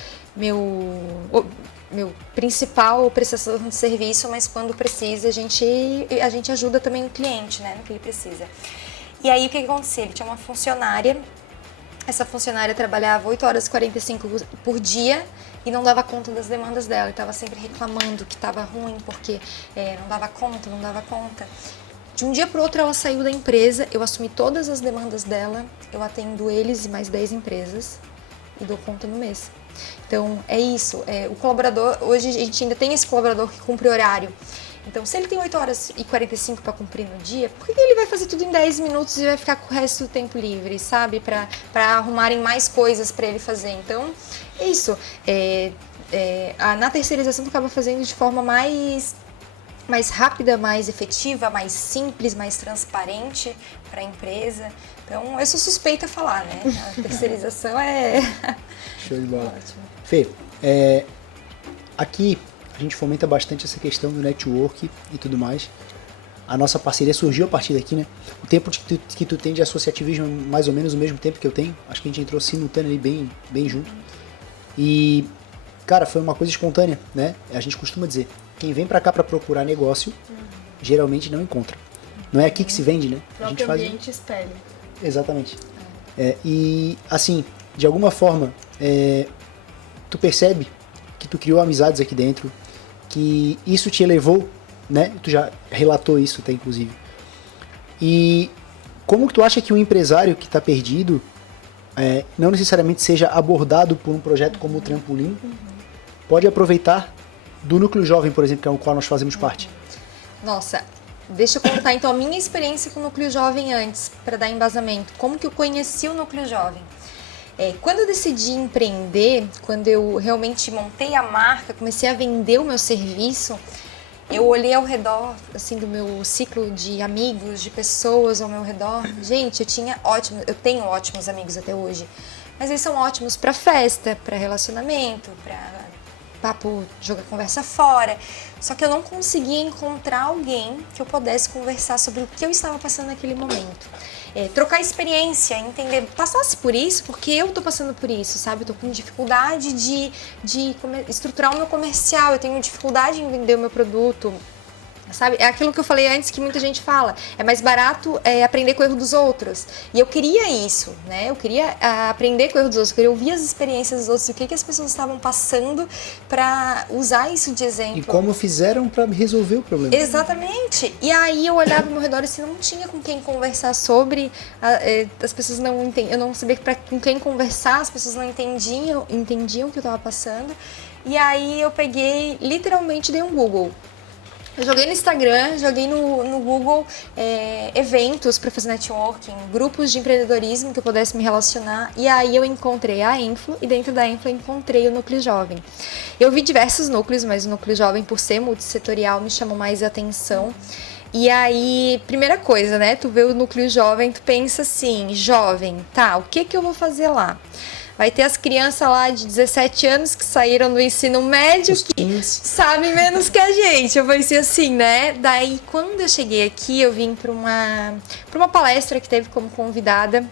principal prestação de serviço, mas quando precisa a gente ajuda também o cliente, né, no que ele precisa. E aí o que acontecia? Ele tinha uma funcionária, essa funcionária trabalhava 8 horas e 45 por dia e não dava conta das demandas dela, estava sempre reclamando que estava ruim porque não dava conta. De um dia para o outro ela saiu da empresa, eu assumi todas as demandas dela, eu atendo eles e mais 10 empresas e dou conta no mês. Então é isso, o colaborador, hoje a gente ainda tem esse colaborador que cumpre horário. Então se ele tem 8 horas e 45 para cumprir no dia, por que ele vai fazer tudo em 10 minutos e vai ficar com o resto do tempo livre, sabe? Para arrumarem mais coisas para ele fazer. Então é isso, na terceirização tu acaba fazendo de forma mais rápida, mais efetiva, mais simples, mais transparente para a empresa. Então, eu sou suspeita a falar, né? A terceirização é... Show de bola. Ótimo. Fê, aqui a gente fomenta bastante essa questão do network e tudo mais. A nossa parceria surgiu a partir daqui, né? O tempo que tu tem de associativismo é mais ou menos o mesmo tempo que eu tenho. Acho que a gente entrou simultâneo ali bem junto. E, cara, foi uma coisa espontânea, né? A gente costuma dizer, quem vem pra cá pra procurar negócio, geralmente não encontra. Não é aqui que se vende, né? O próprio ambiente espelha. Exatamente. E, assim, de alguma forma, tu percebe que tu criou amizades aqui dentro, que isso te elevou, né? Tu já relatou isso até, inclusive. E como que tu acha que um empresário que está perdido não necessariamente seja abordado por um projeto como o Trampolim, pode aproveitar do Núcleo Jovem, por exemplo, que é o qual nós fazemos parte? Nossa, deixa eu contar então a minha experiência com o Núcleo Jovem antes, para dar embasamento. Como que eu conheci o Núcleo Jovem? Quando eu decidi empreender, quando eu realmente montei a marca, comecei a vender o meu serviço, eu olhei ao redor, assim, do meu ciclo de amigos, de pessoas ao meu redor. Gente, eu tenho ótimos amigos até hoje, mas eles são ótimos para festa, para relacionamento, para papo, jogar conversa fora. Só que eu não conseguia encontrar alguém que eu pudesse conversar sobre o que eu estava passando naquele momento. Trocar experiência, entender, passasse por isso, porque eu tô passando por isso, sabe? Eu tô com dificuldade de estruturar o meu comercial, eu tenho dificuldade em vender o meu produto, sabe? É aquilo que eu falei antes que muita gente fala, é mais barato aprender com o erro dos outros. E eu queria isso, né? Eu queria aprender com o erro dos outros, eu queria ouvir as experiências dos outros, o que as pessoas estavam passando para usar isso de exemplo. E como fizeram para resolver o problema. Exatamente. E aí eu olhava ao meu redor e não tinha com quem conversar sobre, as pessoas não entendiam, eu não sabia com quem conversar, as pessoas não entendiam o que eu estava passando. E aí eu peguei, literalmente dei um Google. Eu joguei no Instagram, joguei no Google eventos para fazer networking, grupos de empreendedorismo que eu pudesse me relacionar. E aí eu encontrei a Influ e dentro da Influ eu encontrei o Núcleo Jovem. Eu vi diversos núcleos, mas o Núcleo Jovem, por ser multissetorial, me chamou mais atenção. E aí, primeira coisa, né? Tu vê o Núcleo Jovem, tu pensa assim, jovem, tá, o que eu vou fazer lá? Vai ter as crianças lá de 17 anos que saíram do ensino médio que sabem menos que a gente. Eu pensei assim, né? Daí, quando eu cheguei aqui, eu vim para uma palestra que teve como convidada.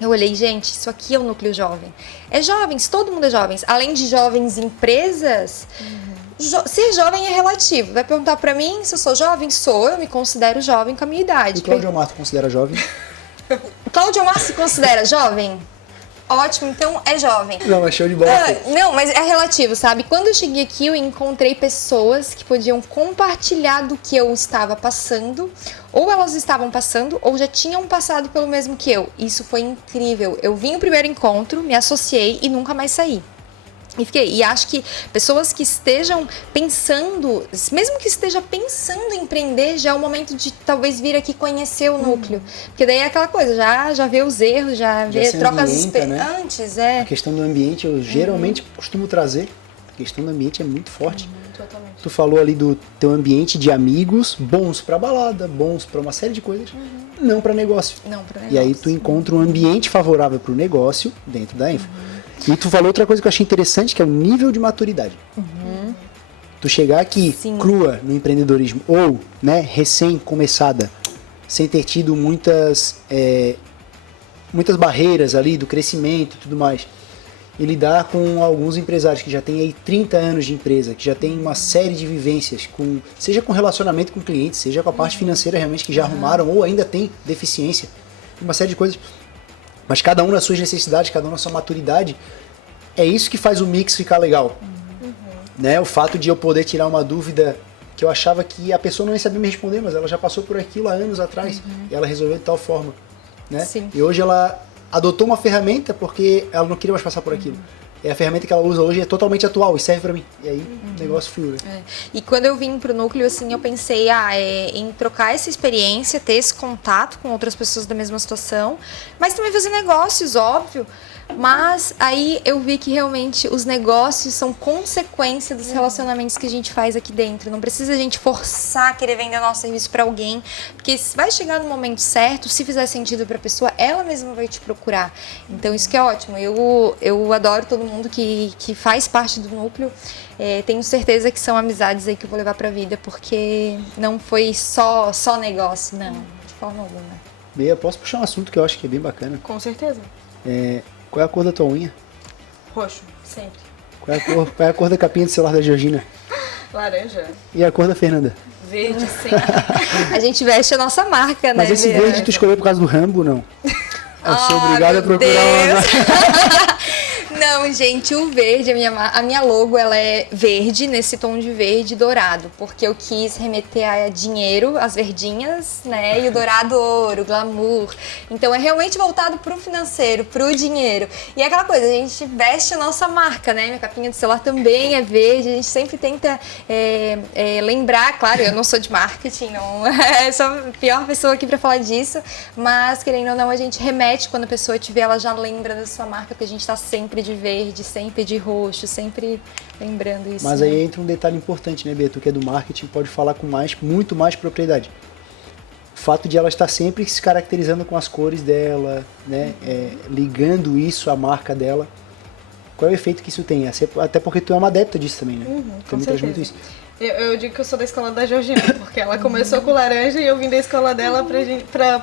Eu olhei, gente, isso aqui é o Núcleo Jovem. É jovens, todo mundo é jovens. Além de jovens empresas, ser jovem é relativo. Vai perguntar para mim se eu sou jovem? Sou, eu me considero jovem com a minha idade. E Cláudio Omar considera jovem? Cláudio Omar se considera jovem? Ótimo, então é jovem. Não, mas show de bola. Não, mas é relativo, sabe? Quando eu cheguei aqui, eu encontrei pessoas que podiam compartilhar do que eu estava passando, ou elas estavam passando, ou já tinham passado pelo mesmo que eu. Isso foi incrível. Eu vim no primeiro encontro, me associei e nunca mais saí. E acho que pessoas que estejam pensando, mesmo que esteja pensando em empreender, já é o momento de talvez vir aqui conhecer o núcleo. Porque daí é aquela coisa, já vê os erros, já vê, troca as experiências. Né? A questão do ambiente, eu geralmente costumo trazer. A questão do ambiente é muito forte. Totalmente. Tu falou ali do teu ambiente de amigos, bons pra balada, bons pra uma série de coisas, não pra negócio. Não pra negócio. E aí tu encontra um ambiente favorável pro negócio dentro da Influ. E tu falou outra coisa que eu achei interessante, que é o nível de maturidade. Tu chegar aqui crua no empreendedorismo, ou né, recém-começada, sem ter tido muitas barreiras ali do crescimento e tudo mais, e lidar com alguns empresários que já têm aí 30 anos de empresa, que já têm uma série de vivências, seja com relacionamento com clientes, seja com a parte financeira realmente que já arrumaram, ou ainda tem deficiência, uma série de coisas. Mas cada um nas suas necessidades, cada um na sua maturidade, é isso que faz o mix ficar legal. Né? O fato de eu poder tirar uma dúvida que eu achava que a pessoa não ia saber me responder, mas ela já passou por aquilo há anos atrás e ela resolveu de tal forma. Né? Sim. E hoje ela adotou uma ferramenta porque ela não queria mais passar por aquilo. E a ferramenta que ela usa hoje é totalmente atual e serve pra mim. E aí o negócio flui. E quando eu vim pro núcleo, assim, eu pensei em trocar essa experiência, ter esse contato com outras pessoas da mesma situação, mas também fazer negócios, óbvio. Mas aí eu vi que realmente os negócios são consequência dos relacionamentos que a gente faz aqui dentro. Não precisa a gente forçar, querer vender o nosso serviço para alguém, porque vai chegar no momento certo, se fizer sentido para a pessoa, ela mesma vai te procurar. Então isso que é ótimo. Eu adoro todo mundo que faz parte do núcleo. Tenho certeza que são amizades aí que eu vou levar para a vida, porque não foi só negócio, não, de forma alguma. Bia, posso puxar um assunto que eu acho que é bem bacana? Com certeza. Qual é a cor da tua unha? Roxo, sempre. Qual é a cor da capinha do celular da Georgina? Laranja. E a cor da Fernanda? Verde, sempre. A gente veste a nossa marca, né? Mas esse verde tu escolheu por causa do Rambo, não? Eu sou obrigada a procurar uma... Não, gente, o verde, a minha logo, ela é verde, nesse tom de verde dourado, porque eu quis remeter a dinheiro, as verdinhas, né, e o dourado ouro, glamour. Então é realmente voltado pro financeiro, pro dinheiro. E é aquela coisa, a gente veste a nossa marca, né, minha capinha de celular também é verde, a gente sempre tenta lembrar, claro, eu não sou de marketing, não sou a pior pessoa aqui pra falar disso, mas querendo ou não, a gente remete quando a pessoa te vê, ela já lembra da sua marca, porque a gente tá sempre de verde, sempre de roxo, sempre lembrando isso. Mas né? aí entra um detalhe importante, né, Bia? Tu que é do marketing pode falar com muito mais propriedade. O fato de ela estar sempre se caracterizando com as cores dela, né, ligando isso à marca dela. Qual é o efeito que isso tem? Até porque tu é uma adepta disso também, né? Com certeza. Muito isso. Eu digo que eu sou da escola da Georgina, porque ela começou com laranja e eu vim da escola dela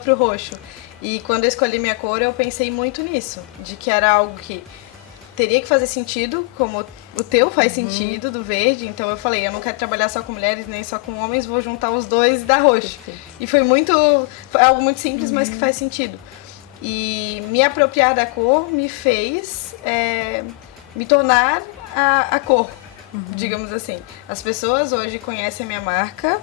pro roxo. E quando eu escolhi minha cor, eu pensei muito nisso, de que era algo que teria que fazer sentido, como o teu faz sentido, do verde. Então eu falei, eu não quero trabalhar só com mulheres, nem só com homens, vou juntar os dois e dar roxo. E foi algo muito simples, mas que faz sentido. E me apropriar da cor me fez me tornar a cor, digamos assim. As pessoas hoje conhecem a minha marca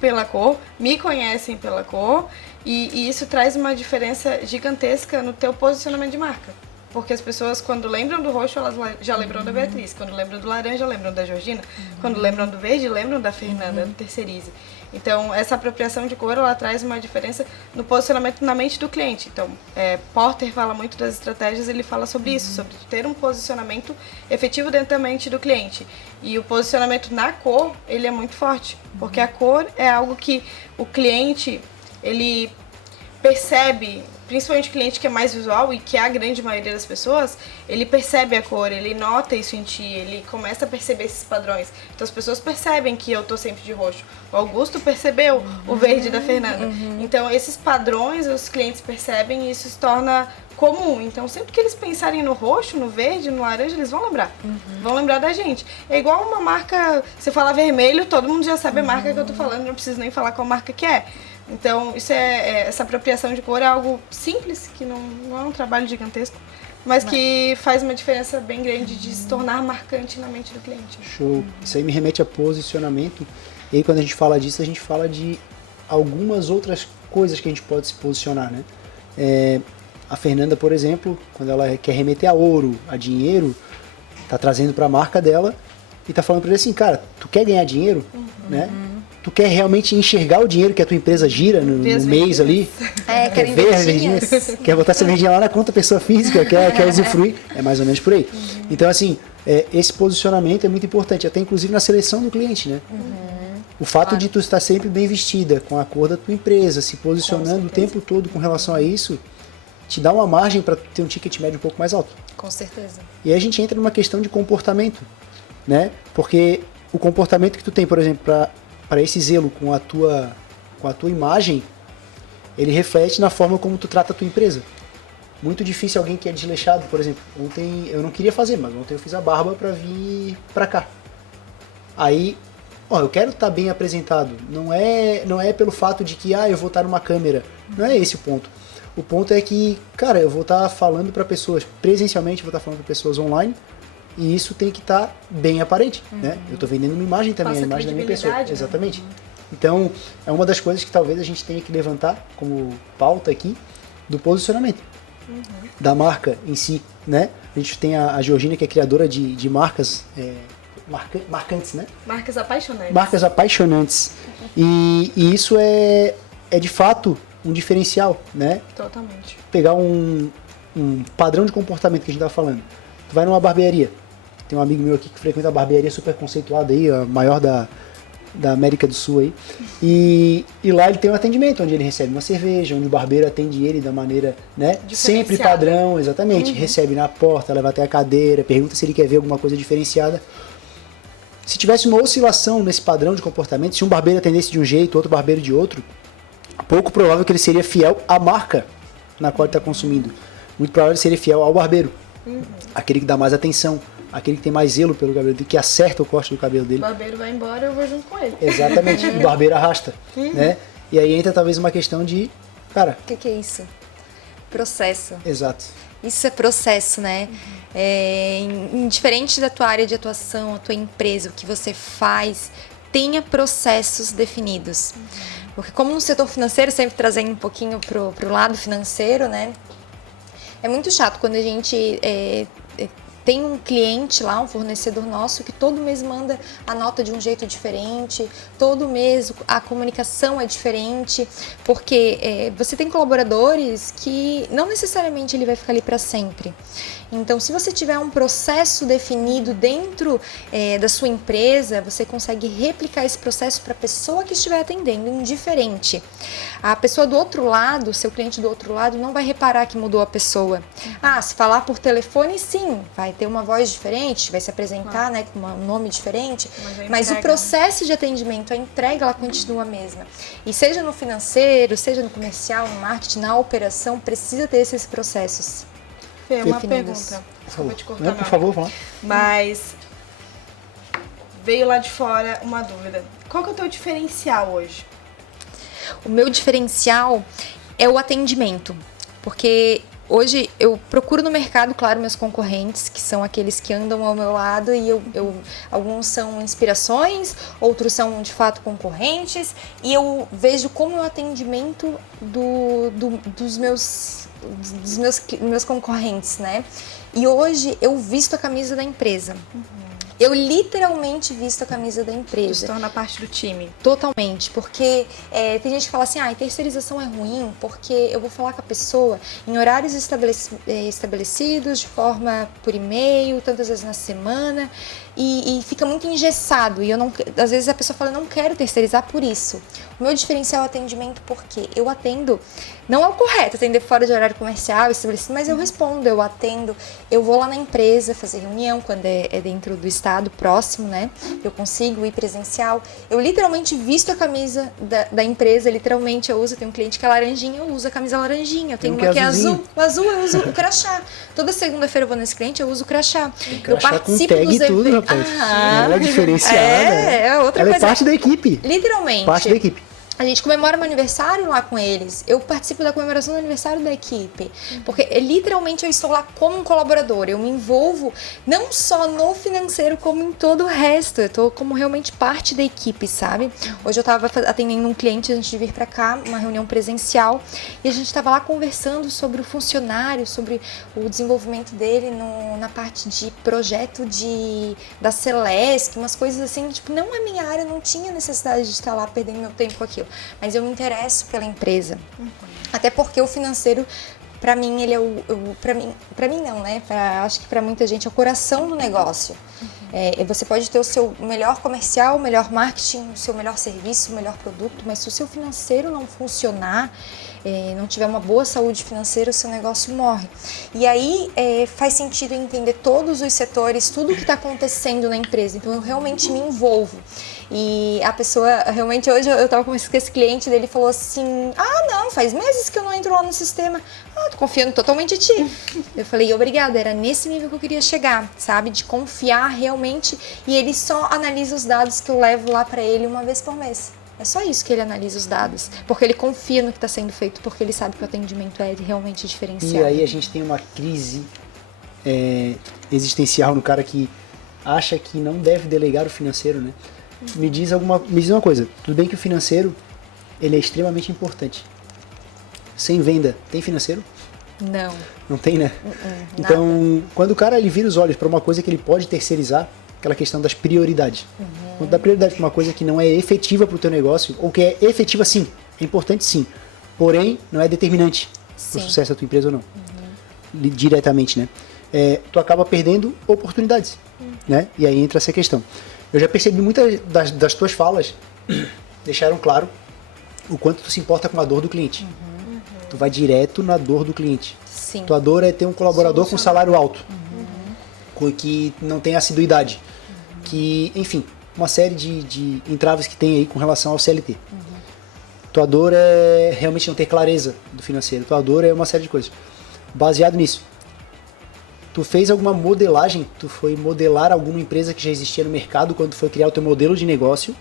pela cor, me conhecem pela cor, e isso traz uma diferença gigantesca no teu posicionamento de marca. Porque as pessoas, quando lembram do roxo, elas já lembram da Beatriz. Quando lembram do laranja, lembram da Georgina. Quando lembram do verde, lembram da Fernanda, do Terceirize. Então, essa apropriação de cor, ela traz uma diferença no posicionamento na mente do cliente. Então, Porter fala muito das estratégias, ele fala sobre isso, sobre ter um posicionamento efetivo dentro da mente do cliente. E o posicionamento na cor, ele é muito forte, porque a cor é algo que o cliente, ele percebe, principalmente o cliente que é mais visual e que é a grande maioria das pessoas, ele percebe a cor, ele nota isso em ti, ele começa a perceber esses padrões. Então as pessoas percebem que eu tô sempre de roxo. O Augusto percebeu o verde da Fernanda. Então esses padrões os clientes percebem e isso se torna comum. Então sempre que eles pensarem no roxo, no verde, no laranja, eles vão lembrar. Vão lembrar da gente. É igual uma marca, você fala vermelho, todo mundo já sabe a marca que eu tô falando, não preciso nem falar qual marca que é. Então, essa apropriação de cor é algo simples, que não é um trabalho gigantesco, mas que faz uma diferença bem grande de se tornar marcante na mente do cliente. Show. Isso aí me remete a posicionamento. E aí, quando a gente fala disso, a gente fala de algumas outras coisas que a gente pode se posicionar, né? A Fernanda, por exemplo, quando ela quer remeter a ouro, a dinheiro, tá trazendo para a marca dela e tá falando para ele assim, cara, tu quer ganhar dinheiro, né? Tu quer realmente enxergar o dinheiro que a tua empresa gira no mês ali? Quer ver as verdinhas? Quer botar essa verdinha lá na conta pessoa física, quer usufruir? É mais ou menos por aí. Então, assim, esse posicionamento é muito importante, até inclusive na seleção do cliente, né? O fato de tu estar sempre bem vestida, com a cor da tua empresa, se posicionando o tempo todo com relação a isso, te dá uma margem para ter um ticket médio um pouco mais alto. Com certeza. E aí a gente entra numa questão de comportamento, né? Porque o comportamento que tu tem, por exemplo, para esse zelo com a tua imagem, ele reflete na forma como tu trata a tua empresa. Muito difícil alguém que é desleixado, por exemplo, ontem eu não queria fazer, mas ontem eu fiz a barba para vir para cá. Aí, eu quero estar bem apresentado, não é pelo fato de que eu vou estar numa câmera, não é esse o ponto. O ponto é que, cara, eu vou estar falando para pessoas presencialmente, vou estar falando para pessoas online, e isso tem que estar bem aparente, né? Eu estou vendendo uma imagem também, a imagem da minha pessoa. Né? Exatamente. Então, é uma das coisas que talvez a gente tenha que levantar como pauta aqui do posicionamento da marca em si, né? A gente tem a Georgina, que é criadora de marcas marcantes, né? Marcas apaixonantes. Marcas apaixonantes. E isso é de fato um diferencial, né? Totalmente. Pegar um padrão de comportamento que a gente estava falando. Tu vai numa barbearia. Tem um amigo meu aqui que frequenta a barbearia super conceituada aí, a maior da América do Sul aí. E lá ele tem um atendimento, onde ele recebe uma cerveja, onde o barbeiro atende ele da maneira, né? Sempre padrão, exatamente. Recebe na porta, leva até a cadeira, pergunta se ele quer ver alguma coisa diferenciada. Se tivesse uma oscilação nesse padrão de comportamento, se um barbeiro atendesse de um jeito, outro barbeiro de outro, pouco provável que ele seria fiel à marca na qual ele está consumindo. Muito provável que ele seria fiel ao barbeiro. Aquele que dá mais atenção, aquele que tem mais zelo pelo cabelo dele, que acerta o corte do cabelo dele. O barbeiro vai embora, eu vou junto com ele. Exatamente, o barbeiro arrasta, né? E aí entra talvez uma questão de, cara... O que é isso? Processo. Exato. Isso é processo, né? Indiferente da tua área de atuação, a tua empresa, o que você faz, tenha processos definidos. Porque como no setor financeiro, sempre trazendo um pouquinho pro lado financeiro, né? É muito chato quando a gente tem um cliente lá, um fornecedor nosso, que todo mês manda a nota de um jeito diferente, todo mês a comunicação é diferente, porque você tem colaboradores que não necessariamente ele vai ficar ali para sempre. Então, se você tiver um processo definido dentro da sua empresa, você consegue replicar esse processo para a pessoa que estiver atendendo, indiferente. A pessoa do outro lado, seu cliente do outro lado, não vai reparar que mudou a pessoa. Se falar por telefone, sim, vai ter uma voz diferente, vai se apresentar, né, com um nome diferente, mas o processo de atendimento, a entrega, ela continua a mesma. E seja no financeiro, seja no comercial, no marketing, na operação, precisa ter esses processos. Fê, uma pergunta. Desculpa te cortar. Não, por favor, vamos lá. Mas veio lá de fora uma dúvida. Qual que é o teu diferencial hoje? O meu diferencial é o atendimento, porque hoje eu procuro no mercado, claro, meus concorrentes, que são aqueles que andam ao meu lado, e alguns são inspirações, outros são de fato concorrentes, e eu vejo como o atendimento dos meus concorrentes, né? E hoje eu visto a camisa da empresa. Eu literalmente visto a camisa da empresa. Se torna parte do time. Totalmente, porque tem gente que fala assim, terceirização é ruim, porque eu vou falar com a pessoa em horários estabelecidos, de forma por e-mail, tantas vezes na semana, e fica muito engessado. E eu não, às vezes a pessoa fala, não quero terceirizar por isso. O meu diferencial é o atendimento, porque eu atendo, não é o correto atender fora de horário comercial estabelecido, mas eu respondo, eu atendo, eu vou lá na empresa fazer reunião quando é dentro do estado próximo, né? Eu consigo ir presencial. Eu literalmente visto a camisa da empresa, literalmente eu tenho um cliente que é laranjinha, eu uso a camisa laranjinha. Eu tenho uma que é azul, o azul eu uso o crachá. Toda segunda-feira eu vou nesse cliente, eu uso o crachá. Eu participo dos eventos. Ela é diferenciada. É outra ela coisa. É parte da equipe. Literalmente. Parte da equipe. A gente comemora meu aniversário lá com eles. Eu participo da comemoração do aniversário da equipe. Porque literalmente eu estou lá como um colaborador. Eu me envolvo não só no financeiro, como em todo o resto. Eu estou como realmente parte da equipe, sabe? Hoje eu estava atendendo um cliente antes de vir para cá, uma reunião presencial. E a gente estava lá conversando sobre o funcionário, sobre o desenvolvimento dele na parte de projeto da Celesc, umas coisas assim. Tipo, não é minha área, não tinha necessidade de estar lá perdendo meu tempo com aquilo. Mas eu me interesso pela empresa. Até porque o financeiro, para mim, ele é para mim não, né? Acho que para muita gente é o coração do negócio. Você pode ter o seu melhor comercial, o melhor marketing, o seu melhor serviço, o melhor produto, mas se o seu financeiro não funcionar, não tiver uma boa saúde financeira, o seu negócio morre. E aí faz sentido entender todos os setores, tudo o que está acontecendo na empresa. Então eu realmente me envolvo. E a pessoa, realmente, hoje eu estava com esse cliente dele, falou assim, não, faz meses que eu não entro lá no sistema. Tô confiando totalmente em ti. Eu falei, obrigada, era nesse nível que eu queria chegar, sabe? De confiar realmente, e ele só analisa os dados que eu levo lá para ele uma vez por mês. É só isso que ele analisa os dados, porque ele confia no que está sendo feito, porque ele sabe que o atendimento é realmente diferenciado. E aí a gente tem uma crise existencial no cara que acha que não deve delegar o financeiro, né? Me diz uma coisa, tudo bem que o financeiro ele é extremamente importante. Sem venda, tem financeiro? Não. Não tem, né? Então, quando o cara ele vira os olhos para uma coisa que ele pode terceirizar, aquela questão das prioridades. Quando dá prioridade para uma coisa que não é efetiva para o teu negócio, ou que é efetiva sim, é importante sim, porém não é determinante para o sucesso da tua empresa ou não. Diretamente, né? Tu acaba perdendo oportunidades, né? E aí entra essa questão. Eu já percebi muitas das tuas falas deixaram claro o quanto tu se importa com a dor do cliente. Tu vai direto na dor do cliente. Sim. Tua dor é ter um colaborador com salário alto, que não tem assiduidade, que, enfim, uma série de entraves que tem aí com relação ao CLT. Tua dor é realmente não ter clareza do financeiro. Tua dor é uma série de coisas. Baseado nisso, tu fez alguma modelagem? Tu foi modelar alguma empresa que já existia no mercado quando tu foi criar o teu modelo de negócio?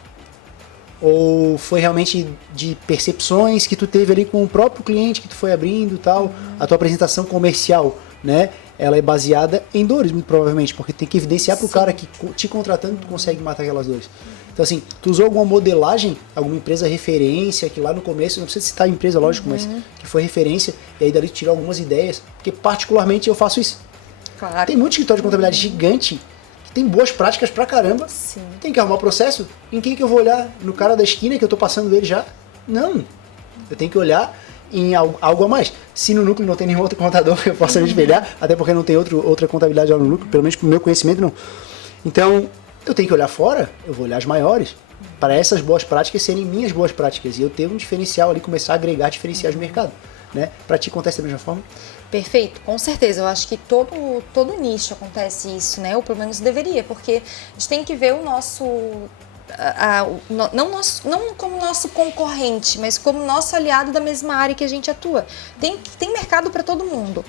Ou foi realmente de percepções que tu teve ali com o próprio cliente que tu foi abrindo e tal? A tua apresentação comercial, né? Ela é baseada em dores, muito provavelmente, porque tem que evidenciar pro cara que te contratando tu consegue matar aquelas dores. Então assim, tu usou alguma modelagem, alguma empresa referência, que lá no começo, não precisa citar a empresa, lógico, mas que foi referência, e aí dali tu tirou algumas ideias, porque particularmente eu faço isso. Claro. Tem muito escritório de contabilidade gigante que tem boas práticas pra caramba. Sim. Tem que arrumar processo. Em quem que eu vou olhar? No cara da esquina que eu tô passando ele já? Não. Eu tenho que olhar em algo a mais. Se no núcleo não tem nenhum outro contador que eu possa me espelhar, até porque não tem outra contabilidade lá no núcleo, pelo menos pro meu conhecimento não. Então, eu tenho que olhar fora, eu vou olhar as maiores, para essas boas práticas serem minhas boas práticas. E eu ter um diferencial ali, começar a agregar diferenciais no mercado. Né? Pra ti acontece da mesma forma? Perfeito, com certeza. Eu acho que todo nicho acontece isso, né? Ou pelo menos deveria, porque a gente tem que ver o nosso... não como nosso concorrente, mas como nosso aliado da mesma área que a gente atua. Tem mercado para todo mundo.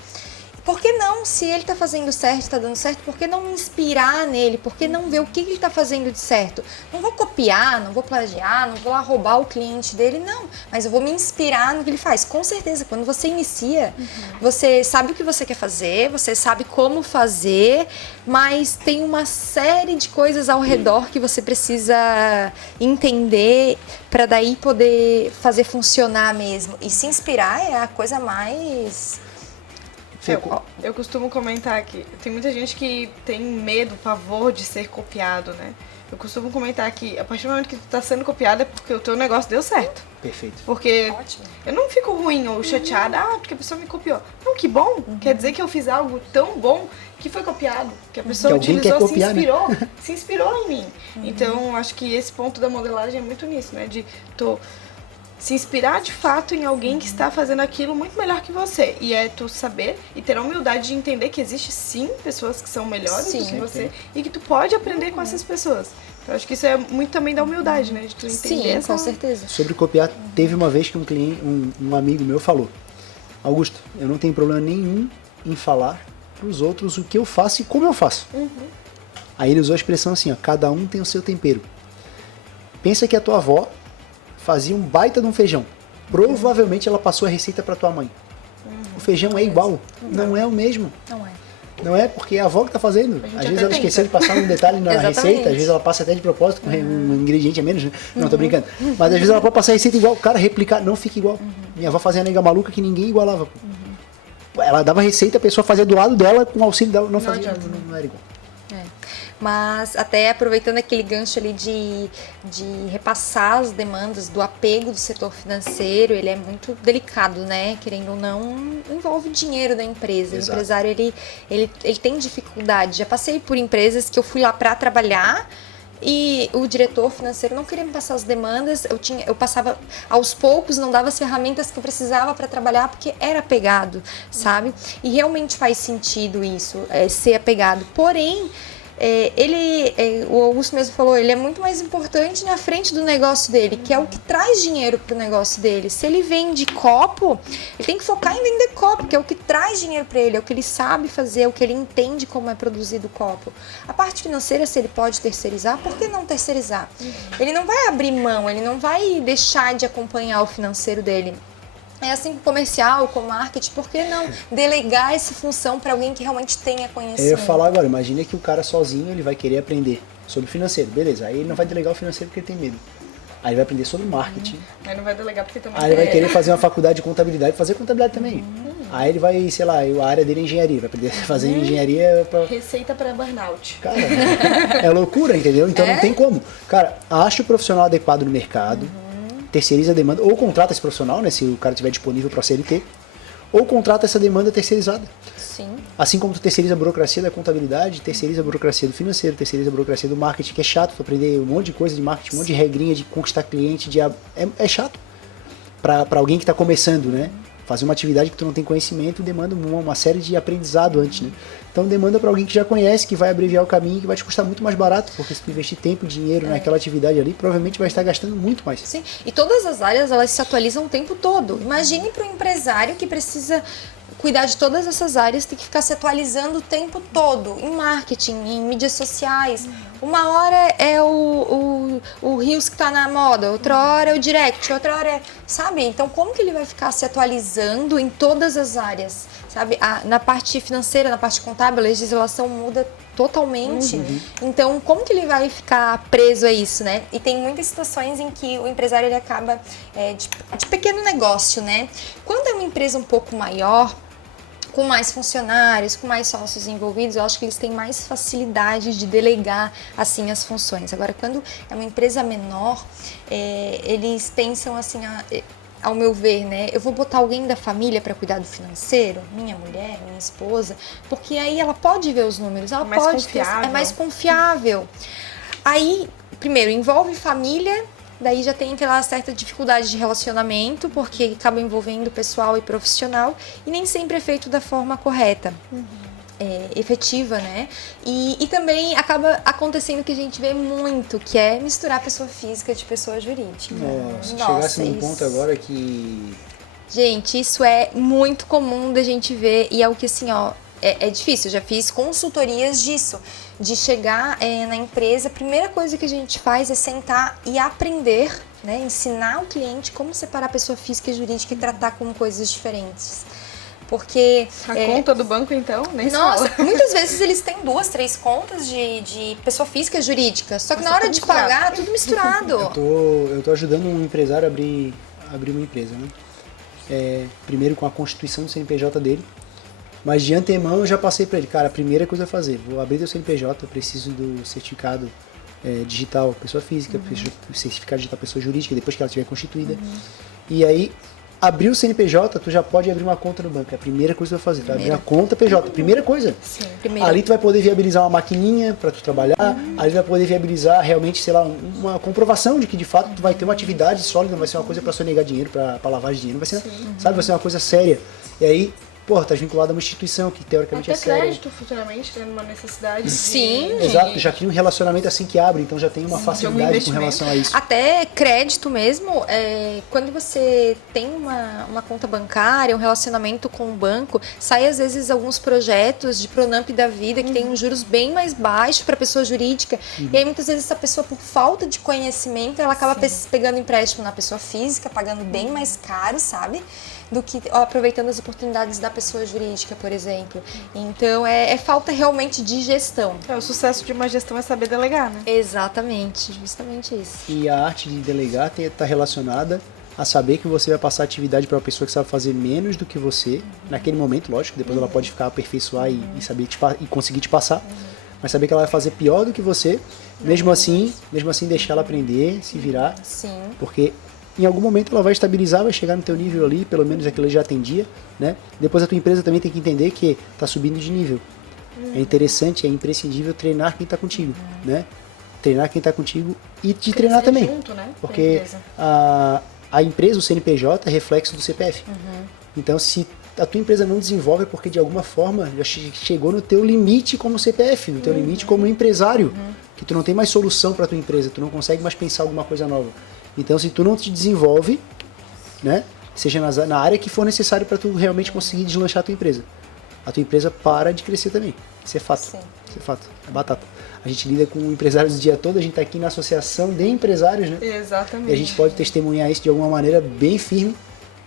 Por que não não, se ele tá fazendo certo, tá dando certo, por que não me inspirar nele? Por que não ver o que ele tá fazendo de certo? Não vou copiar, não vou plagiar, não vou lá roubar o cliente dele, não. Mas eu vou me inspirar no que ele faz. Com certeza, quando você inicia, você sabe o que você quer fazer, você sabe como fazer, mas tem uma série de coisas ao redor que você precisa entender para daí poder fazer funcionar mesmo. E se inspirar é a coisa mais... Eu costumo comentar que tem muita gente que tem medo, pavor de ser copiado, né? Eu costumo comentar que a partir do momento que tu tá sendo copiado é porque o teu negócio deu certo. Perfeito. Porque Ótimo. eu não fico ruim ou chateada, porque a pessoa me copiou. Não, que bom. Quer dizer que eu fiz algo tão bom que foi copiado. Que a pessoa Que alguém quer utilizou, copiar, se inspirou em mim. Então, acho que esse ponto da modelagem é muito nisso, né? De tu se inspirar de fato em alguém que está fazendo aquilo muito melhor que você. E é tu saber e ter a humildade de entender que existe sim pessoas que são melhores do que você e que tu pode aprender com essas pessoas. Então acho que isso é muito também da humildade, né? De tu entender. Sim, com certeza. Sobre copiar, teve uma vez que um cliente, um amigo meu falou: Augusto, eu não tenho problema nenhum em falar pros outros o que eu faço e como eu faço. Aí ele usou a expressão assim, ó, cada um tem o seu tempero. Pensa que a tua avó fazia um baita de um feijão. Provavelmente ela passou a receita para tua mãe. O feijão é igual, não é o mesmo. Não é. Não é porque é a avó que tá fazendo. gente Às vezes até ela esqueceu de passar um detalhe na Exatamente. receita, às vezes ela passa até de propósito com um ingrediente a menos, né? Não, tô brincando. Mas às vezes ela pode passar a receita igual, cara, replicar, não fica igual. Minha avó fazia a nega maluca que ninguém igualava. Ela dava receita, a pessoa fazia do lado dela, com o auxílio dela, não fazia, adianta. não era igual. Mas até aproveitando aquele gancho ali de repassar as demandas do apego do setor financeiro, ele é muito delicado, né? Querendo ou não, envolve dinheiro da empresa. Exato. O empresário, ele tem dificuldade. Já passei por empresas que eu fui lá para trabalhar e o diretor financeiro não queria me passar as demandas, eu passava aos poucos, não dava as ferramentas que eu precisava para trabalhar porque era apegado, sabe? E realmente faz sentido isso, ser apegado. Porém, o Augusto mesmo falou, ele é muito mais importante na frente do negócio dele, que é o que traz dinheiro pro negócio dele. Se ele vende copo, ele tem que focar em vender copo, que é o que traz dinheiro para ele, é o que ele sabe fazer, é o que ele entende como é produzido o copo. A parte financeira, se ele pode terceirizar, por que não terceirizar? Ele não vai abrir mão, ele não vai deixar de acompanhar o financeiro dele. É assim com comercial, com marketing, por que não delegar essa função para alguém que realmente tenha conhecimento? Eu ia falar agora, imagina que o cara sozinho ele vai querer aprender sobre financeiro, beleza, aí ele não vai delegar o financeiro porque ele tem medo. Aí ele vai aprender sobre marketing. Aí não vai delegar porque também... Aí ele vai querer fazer uma faculdade de contabilidade e fazer contabilidade também. Aí ele vai, sei lá, a área dele é engenharia, vai aprender a fazer engenharia pra... Receita para burnout. Cara, é loucura, entendeu? Então não tem como. Cara, acha o profissional adequado no mercado, terceiriza a demanda, ou contrata esse profissional, né, se o cara estiver disponível para CLT, ou contrata essa demanda terceirizada. Sim. Assim como tu terceiriza a burocracia da contabilidade, terceiriza a burocracia do financeiro, terceiriza a burocracia do marketing, que é chato, tu aprender um monte de coisa de marketing, um monte de regrinha de conquistar cliente, é chato. Para alguém que está começando, né? Fazer uma atividade que tu não tem conhecimento demanda uma série de aprendizado antes, né? Então demanda para alguém que já conhece, que vai abreviar o caminho, que vai te custar muito mais barato, porque se tu investir tempo e dinheiro naquela atividade ali, provavelmente vai estar gastando muito mais. Sim, e todas as áreas, elas se atualizam o tempo todo. Imagine para um empresário que precisa cuidar de todas essas áreas, tem que ficar se atualizando o tempo todo, em marketing, em mídias sociais. Uma hora é o Reels que está na moda, outra hora é o Direct, outra hora é... Sabe? Então, como que ele vai ficar se atualizando em todas as áreas? Sabe? Na parte financeira, na parte contábil, a legislação muda totalmente. Então, como que ele vai ficar preso a isso, né? E tem muitas situações em que o empresário ele acaba de pequeno negócio, né? Quando é uma empresa um pouco maior, com mais funcionários, com mais sócios envolvidos, eu acho que eles têm mais facilidade de delegar, assim, as funções. Agora, quando é uma empresa menor, eles pensam assim, ao meu ver, né? Eu vou botar alguém da família para cuidar do financeiro, minha mulher, minha esposa, porque aí ela pode ver os números, ela mais pode confiável. É mais confiável. Aí, primeiro, envolve família. Daí já tem aquela certa dificuldade de relacionamento, porque acaba envolvendo pessoal e profissional, e nem sempre é feito da forma correta, efetiva, né? E também acaba acontecendo o que a gente vê muito, que é misturar pessoa física de pessoa jurídica. Se chegasse num ponto agora que... Gente, isso é muito comum da gente ver, e é o que assim, ó, é difícil. Eu já fiz consultorias disso, de chegar na empresa, a primeira coisa que a gente faz é sentar e aprender, né, ensinar o cliente como separar pessoa física e jurídica e tratar como coisas diferentes. Porque... A conta do banco, então, nem Nossa, fala. muitas vezes eles têm 2, 3 contas de pessoa física e jurídica, só que na hora de pagar, tudo misturado. Eu tô ajudando um empresário a abrir uma empresa, né? Primeiro com a constituição do CNPJ dele, mas de antemão eu já passei para ele, cara, a primeira coisa a fazer, vou abrir teu CNPJ, eu preciso do certificado digital pessoa física, certificado digital pessoa jurídica, depois que ela estiver constituída. E aí, abrir o CNPJ, tu já pode abrir uma conta no banco. É a primeira coisa que tu vai fazer. Tu vai abrir uma conta PJ. Primeira coisa. Sim, primeiro. Ali tu vai poder viabilizar uma maquininha para tu trabalhar. Ali tu vai poder viabilizar realmente, sei lá, uma comprovação de que de fato tu vai ter uma atividade sólida. Não vai ser uma coisa para sonegar dinheiro, para lavagem de dinheiro. Vai ser, sabe, vai ser uma coisa séria. E aí, porra, tá vinculado a uma instituição que teoricamente Até é séria. crédito futuramente, tendo uma necessidade. Sim. Exato, já cria um relacionamento assim que abre, então já tem uma facilidade com relação a isso. Até crédito mesmo, quando você tem uma conta bancária, um relacionamento com o banco, sai às vezes alguns projetos de Pronamp da vida que tem uns juros bem mais baixos para pessoa jurídica. E aí muitas vezes essa pessoa, por falta de conhecimento, ela acaba pegando empréstimo na pessoa física, pagando bem mais caro, sabe? Do que aproveitando as oportunidades da pessoa jurídica, por exemplo. Então, é falta realmente de gestão. O sucesso de uma gestão é saber delegar, né? Exatamente, justamente isso. E a arte de delegar está relacionada a saber que você vai passar atividade para uma pessoa que sabe fazer menos do que você, naquele momento, lógico, depois ela pode ficar aperfeiçoar e saber e conseguir te passar, mas saber que ela vai fazer pior do que você, mesmo assim deixar ela aprender, se virar, Sim. porque em algum momento ela vai estabilizar, vai chegar no teu nível ali, pelo menos aquilo já atendia, né? Depois a tua empresa também tem que entender que está subindo de nível. É interessante, é imprescindível treinar quem está contigo, né? Treinar quem está contigo e te treinar também. Junto, né? Porque a empresa, o CNPJ, é reflexo do CPF. Então, se a tua empresa não desenvolve é porque de alguma forma já chegou no teu limite como CPF, no teu limite como empresário, que tu não tem mais solução para tua empresa, tu não consegue mais pensar alguma coisa nova. Então, se tu não te desenvolve, né, seja na área que for necessário para tu realmente conseguir deslanchar a tua empresa para de crescer também. Isso é fato. Sim. Isso é fato. É batata. A gente lida com empresários o dia todo, a gente está aqui na associação de empresários, né? Exatamente. E a gente pode testemunhar isso de alguma maneira bem firme,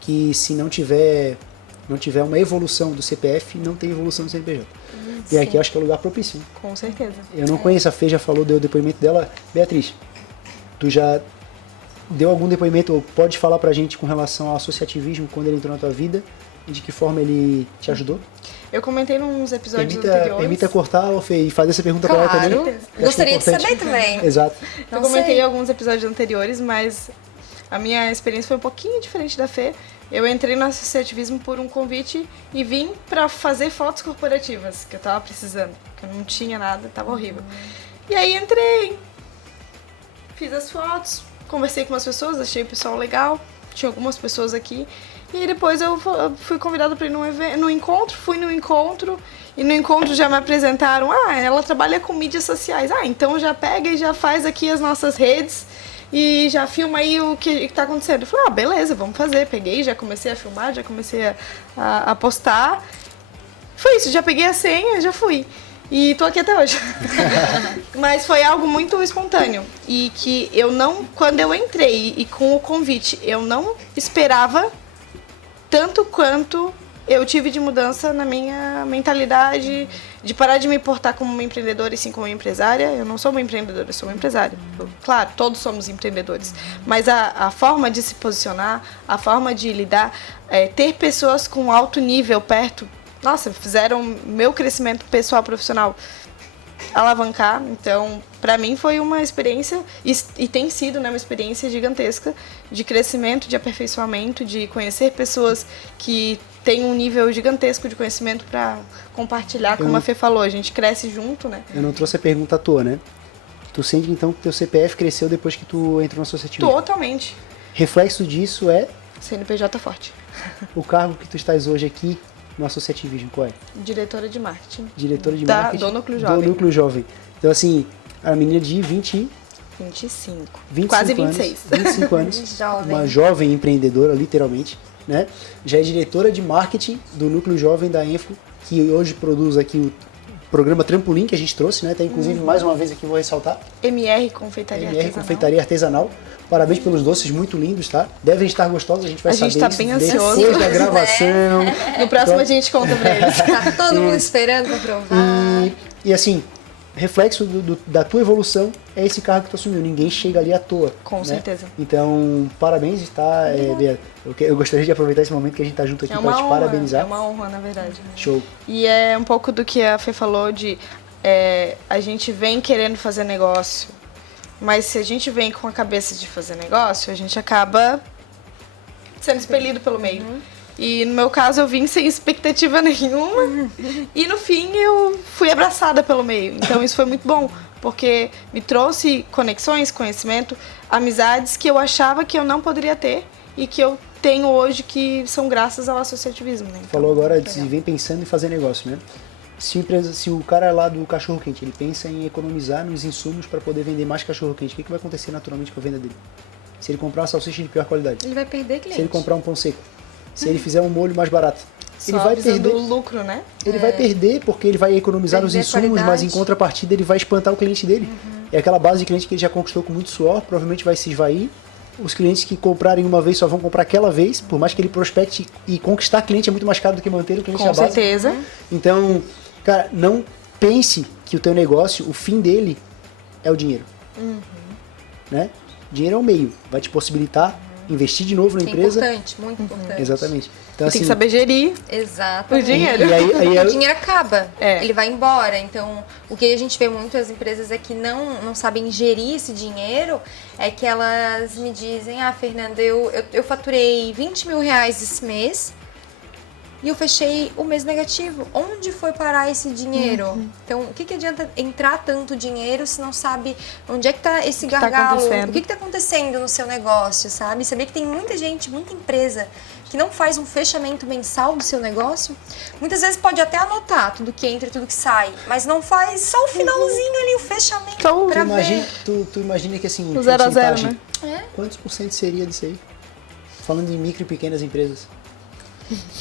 que se não tiver uma evolução do CPF, não tem evolução do CNPJ. E aqui eu acho que é o lugar propício. Com certeza. Eu não conheço, a Fê já falou, deu o depoimento dela. Beatriz, tu já deu algum depoimento, ou pode falar pra gente com relação ao associativismo, quando ele entrou na tua vida, e de que forma ele te ajudou? Eu comentei nos episódios anteriores. Permita cortar, Fê, e fazer essa pergunta pra ela também. Claro, gostaria de saber também. Exato. Eu comentei em alguns episódios anteriores, mas a minha experiência foi um pouquinho diferente da Fê. Eu entrei no associativismo por um convite e vim pra fazer fotos corporativas, que eu tava precisando, que eu não tinha nada, tava horrível. E aí entrei, fiz as fotos, conversei com umas pessoas, achei o pessoal legal, tinha algumas pessoas aqui. E aí depois eu fui convidada para ir no encontro, fui no encontro, e no encontro já me apresentaram, ela trabalha com mídias sociais, então já pega e já faz aqui as nossas redes e já filma aí o que tá acontecendo. Eu falei, beleza, vamos fazer. Peguei, já comecei a filmar, já comecei a postar. Foi isso, já peguei a senha, já fui. E tô aqui até hoje. Mas foi algo muito espontâneo. E que eu não, quando eu entrei e com o convite, eu não esperava tanto quanto eu tive de mudança na minha mentalidade, de parar de me portar como uma empreendedora e sim como uma empresária. Eu não sou uma empreendedora, eu sou uma empresária. Claro, todos somos empreendedores. Mas a forma de se posicionar, a forma de lidar, ter pessoas com alto nível perto, nossa, fizeram meu crescimento pessoal profissional alavancar. Então, para mim foi uma experiência, e tem sido, né, uma experiência gigantesca de crescimento, de aperfeiçoamento, de conhecer pessoas que têm um nível gigantesco de conhecimento para compartilhar, como a Fê falou, a gente cresce junto, né? Eu não trouxe a pergunta à toa, né? Tu sente então que teu CPF cresceu depois que tu entrou no associativismo? Totalmente. Reflexo disso é CNPJ forte. o cargo que tu estás hoje aqui no associativismo, qual é? Diretora de marketing. Diretora de marketing do Núcleo Jovem. Do Núcleo Jovem. Então, assim, a menina de 25. Quase 26. 25 anos. Jovem. Uma jovem empreendedora, literalmente, né? Já é diretora de marketing do Núcleo Jovem da Enfo que hoje produz aqui o programa Trampolim que a gente trouxe, né? Tá, inclusive, mais uma vez aqui vou ressaltar. MR Confeitaria MR Artesanal. Confeitaria Artesanal. Parabéns pelos doces muito lindos, tá? Devem estar gostosos, a gente vai saber tá isso bem ansioso. depois da gravação. No próximo a gente conta pra eles. Tá todo mundo esperando pra provar. E assim, reflexo da tua evolução é esse cargo que tu assumiu. Ninguém chega ali à toa. Com né? certeza. Então, parabéns, tá, Bia? Eu gostaria de aproveitar esse momento que a gente tá junto aqui para te parabenizar. É uma honra, na verdade. Né? Show. E é um pouco do que a Fê falou de a gente vem querendo fazer negócio, mas se a gente vem com a cabeça de fazer negócio, a gente acaba sendo expelido pelo meio. E no meu caso eu vim sem expectativa nenhuma e no fim eu fui abraçada pelo meio. Então isso foi muito bom, porque me trouxe conexões, conhecimento, amizades que eu achava que eu não poderia ter e que eu tenho hoje que são graças ao associativismo. Né? Então, falou agora de vem pensando em fazer negócio, né? Se o cara lá do cachorro-quente, ele pensa em economizar nos insumos para poder vender mais cachorro-quente, o que vai acontecer naturalmente com a venda dele? Se ele comprar uma salsicha de pior qualidade? Ele vai perder cliente. Se ele comprar um pão seco? Se ele fizer um molho mais barato? Ele só vai perder o lucro, né? Ele vai perder porque ele vai economizar nos insumos, mas em contrapartida ele vai espantar o cliente dele. É aquela base de cliente que ele já conquistou com muito suor, provavelmente vai se esvair. Os clientes que comprarem uma vez só vão comprar aquela vez, por mais que ele prospecte, e conquistar cliente é muito mais caro do que manter o cliente na Com base. certeza. Então, cara, não pense que o teu negócio, o fim dele é o dinheiro. Né? Dinheiro é um meio, vai te possibilitar investir de novo na empresa. É importante, muito importante. Exatamente. Então, Tem que saber gerir Exato. o dinheiro. aí O dinheiro acaba, É. ele vai embora. Então, o que a gente vê muito as empresas é que não sabem gerir esse dinheiro, é que elas me dizem, Fernanda, eu faturei 20 mil reais esse mês e eu fechei o mês negativo. Onde foi parar esse dinheiro? Então, o que adianta entrar tanto dinheiro se não sabe onde é que tá esse gargalo? O que tá acontecendo no seu negócio, sabe? Sabia que tem muita gente, muita empresa que não faz um fechamento mensal do seu negócio. Muitas vezes pode até anotar tudo que entra e tudo que sai, mas não faz só o finalzinho ali, o fechamento pra ver. Tu imagina que assim, O 0 a 0, porcentagem, né? quantos por cento seria disso aí? Falando em micro e pequenas empresas.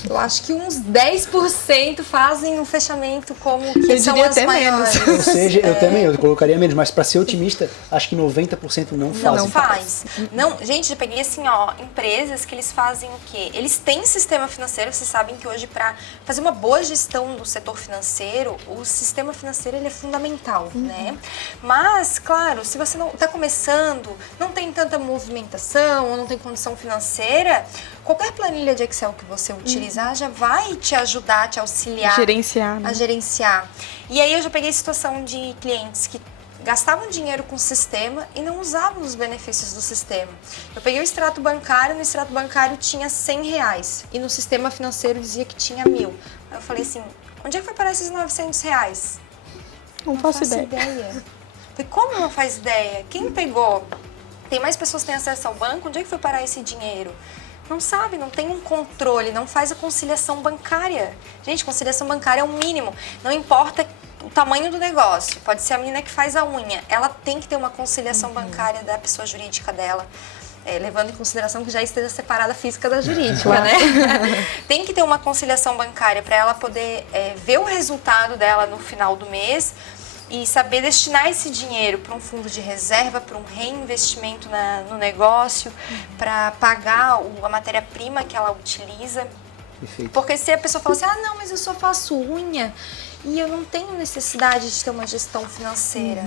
Eu acho que uns 10% fazem um fechamento como que Eu são diria as até maiores. menos. Ou seja, eu também, eu colocaria menos, mas para ser otimista, acho que 90% não fazem. Não faz. Não, gente, eu peguei assim, empresas que eles fazem o quê? Eles têm sistema financeiro, vocês sabem que hoje para fazer uma boa gestão do setor financeiro, o sistema financeiro ele é fundamental, né? Mas, claro, se você não está começando, não tem tanta movimentação, ou não tem condição financeira, qualquer planilha de Excel que você utilizar já vai te ajudar, te auxiliar Gerenciar, né? a gerenciar. E aí eu já peguei situação de clientes que gastavam dinheiro com o sistema e não usavam os benefícios do sistema. Eu peguei o extrato bancário, no extrato bancário tinha R$100 e no sistema financeiro dizia que tinha 1.000. Aí eu falei assim, onde é que vai parar esses R$900? Não faço ideia. Falei, como não faz ideia? Quem pegou? Tem mais pessoas que têm acesso ao banco? Onde é que foi parar esse dinheiro? Não sabe, não tem um controle, não faz a conciliação bancária. Gente, conciliação bancária é o mínimo. Não importa o tamanho do negócio. Pode ser a menina que faz a unha. Ela tem que ter uma conciliação bancária da pessoa jurídica dela. Levando em consideração que já esteja separada a física da jurídica, né? Tem que ter uma conciliação bancária para ela poder ver o resultado dela no final do mês e saber destinar esse dinheiro para um fundo de reserva, para um reinvestimento no negócio, para pagar a matéria-prima que ela utiliza. Perfeito. Porque se a pessoa fala assim, não, mas eu só faço unha e eu não tenho necessidade de ter uma gestão financeira.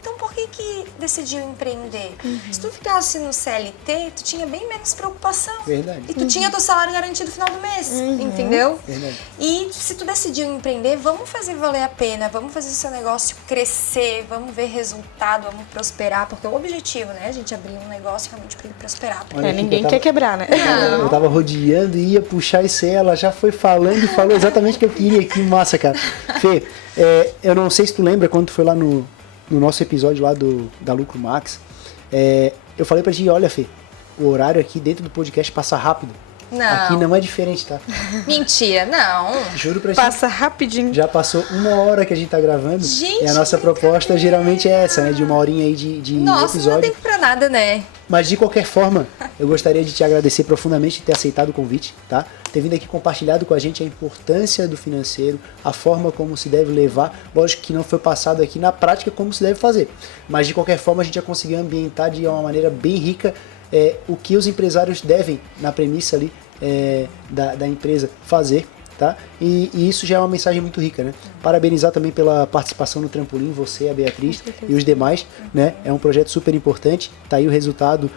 Então, por que decidiu empreender? Se tu ficasse no CLT, tu tinha bem menos preocupação. Verdade. E tu tinha teu salário garantido no final do mês, entendeu? Verdade. E se tu decidiu empreender, vamos fazer valer a pena, vamos fazer o seu negócio crescer, vamos ver resultado, vamos prosperar, porque é o objetivo, né? A gente abrir um negócio realmente para ele prosperar. Olha aqui que Ninguém eu tava- quer quebrar, né? Eu tava rodeando e ia puxar isso aí, ela já foi falando e falou exatamente o que eu queria. Que massa, cara. Fê, eu não sei se tu lembra quando tu foi lá no nosso episódio lá da Lucro Max, eu falei pra ti, olha, Fê, o horário aqui dentro do podcast passa rápido. Não. Aqui não é diferente, tá? Mentira, não. Juro pra ti. Passa rapidinho. Já passou 1 hora que a gente tá gravando. Gente, e a nossa proposta geralmente é essa, né? De 1 horinha aí de Nossa, não dá episódio. tempo pra nada, né? Mas de qualquer forma, eu gostaria de te agradecer profundamente de ter aceitado o convite, tá? Ter vindo aqui compartilhado com a gente a importância do financeiro, a forma como se deve levar. Lógico que não foi passado aqui na prática como se deve fazer. Mas de qualquer forma a gente já conseguiu ambientar de uma maneira bem rica o que os empresários devem, na premissa ali da empresa, fazer. Tá? E isso já é uma mensagem muito rica, né? Parabenizar também pela participação no Trampolim, você, a Beatriz e os demais, né? É um projeto super importante, tá aí o resultado.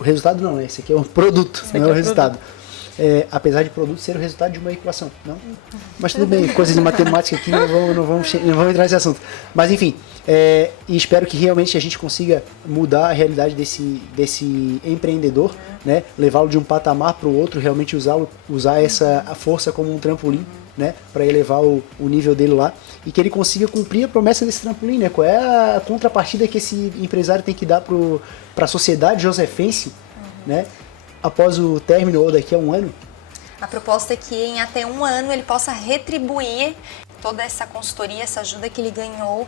O resultado não, né? Esse aqui é um produto, não é o resultado. Apesar de produto ser o resultado de uma equação, não? Mas tudo bem, coisas de matemática aqui, não vamos entrar nesse assunto. Mas enfim, e espero que realmente a gente consiga mudar a realidade desse empreendedor, né? Levá-lo de um patamar para o outro, realmente usar a força como um trampolim, né? Para elevar o nível dele lá e que ele consiga cumprir a promessa desse trampolim, né? Qual é a contrapartida que esse empresário tem que dar para a sociedade josefense, né? Após o término ou daqui a 1 ano? A proposta é que em até 1 ano ele possa retribuir toda essa consultoria, essa ajuda que ele ganhou,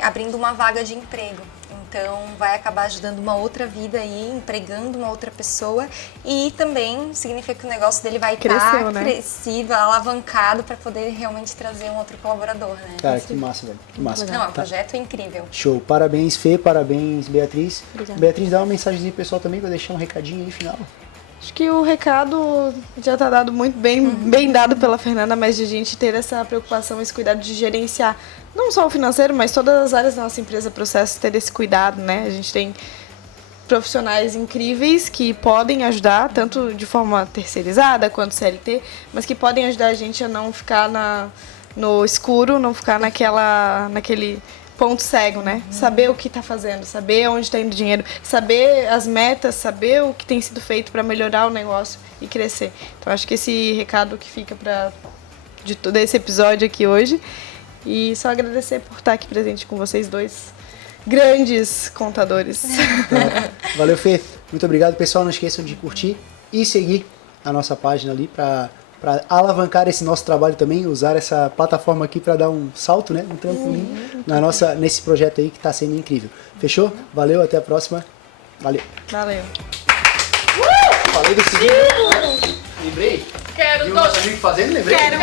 abrindo uma vaga de emprego. Então vai acabar ajudando uma outra vida aí, empregando uma outra pessoa e também significa que o negócio dele vai estar crescido, alavancado para poder realmente trazer um outro colaborador, né? Cara, que massa, velho. Que massa. Não, é um projeto incrível. Show. Parabéns, Fê. Parabéns, Beatriz. Obrigada. Beatriz, dá uma mensagem pro pessoal também para deixar um recadinho aí final. Acho que o recado já está dado muito bem dado pela Fernanda, mas de a gente ter essa preocupação, esse cuidado de gerenciar não só o financeiro, mas todas as áreas da nossa empresa, processo, ter esse cuidado, né? A gente tem profissionais incríveis que podem ajudar, tanto de forma terceirizada quanto CLT, mas que podem ajudar a gente a não ficar no escuro, não ficar naquele ponto cego, né? Saber o que está fazendo, saber onde está indo o dinheiro, saber as metas, saber o que tem sido feito para melhorar o negócio e crescer. Então acho que esse recado que fica de todo esse episódio aqui hoje. E só agradecer por estar aqui presente com vocês dois, grandes contadores. Valeu, Fê. Muito obrigado, pessoal. Não esqueçam de curtir e seguir a nossa página ali para alavancar esse nosso trabalho também, usar essa plataforma aqui para dar um salto, né? Um trampolim nesse projeto aí que está sendo incrível. Fechou? Valeu, até a próxima. Valeu. Valeu. Falei do seguinte. Lembrei? Quero Viu o nosso amigo fazendo? Lembrei? Quero.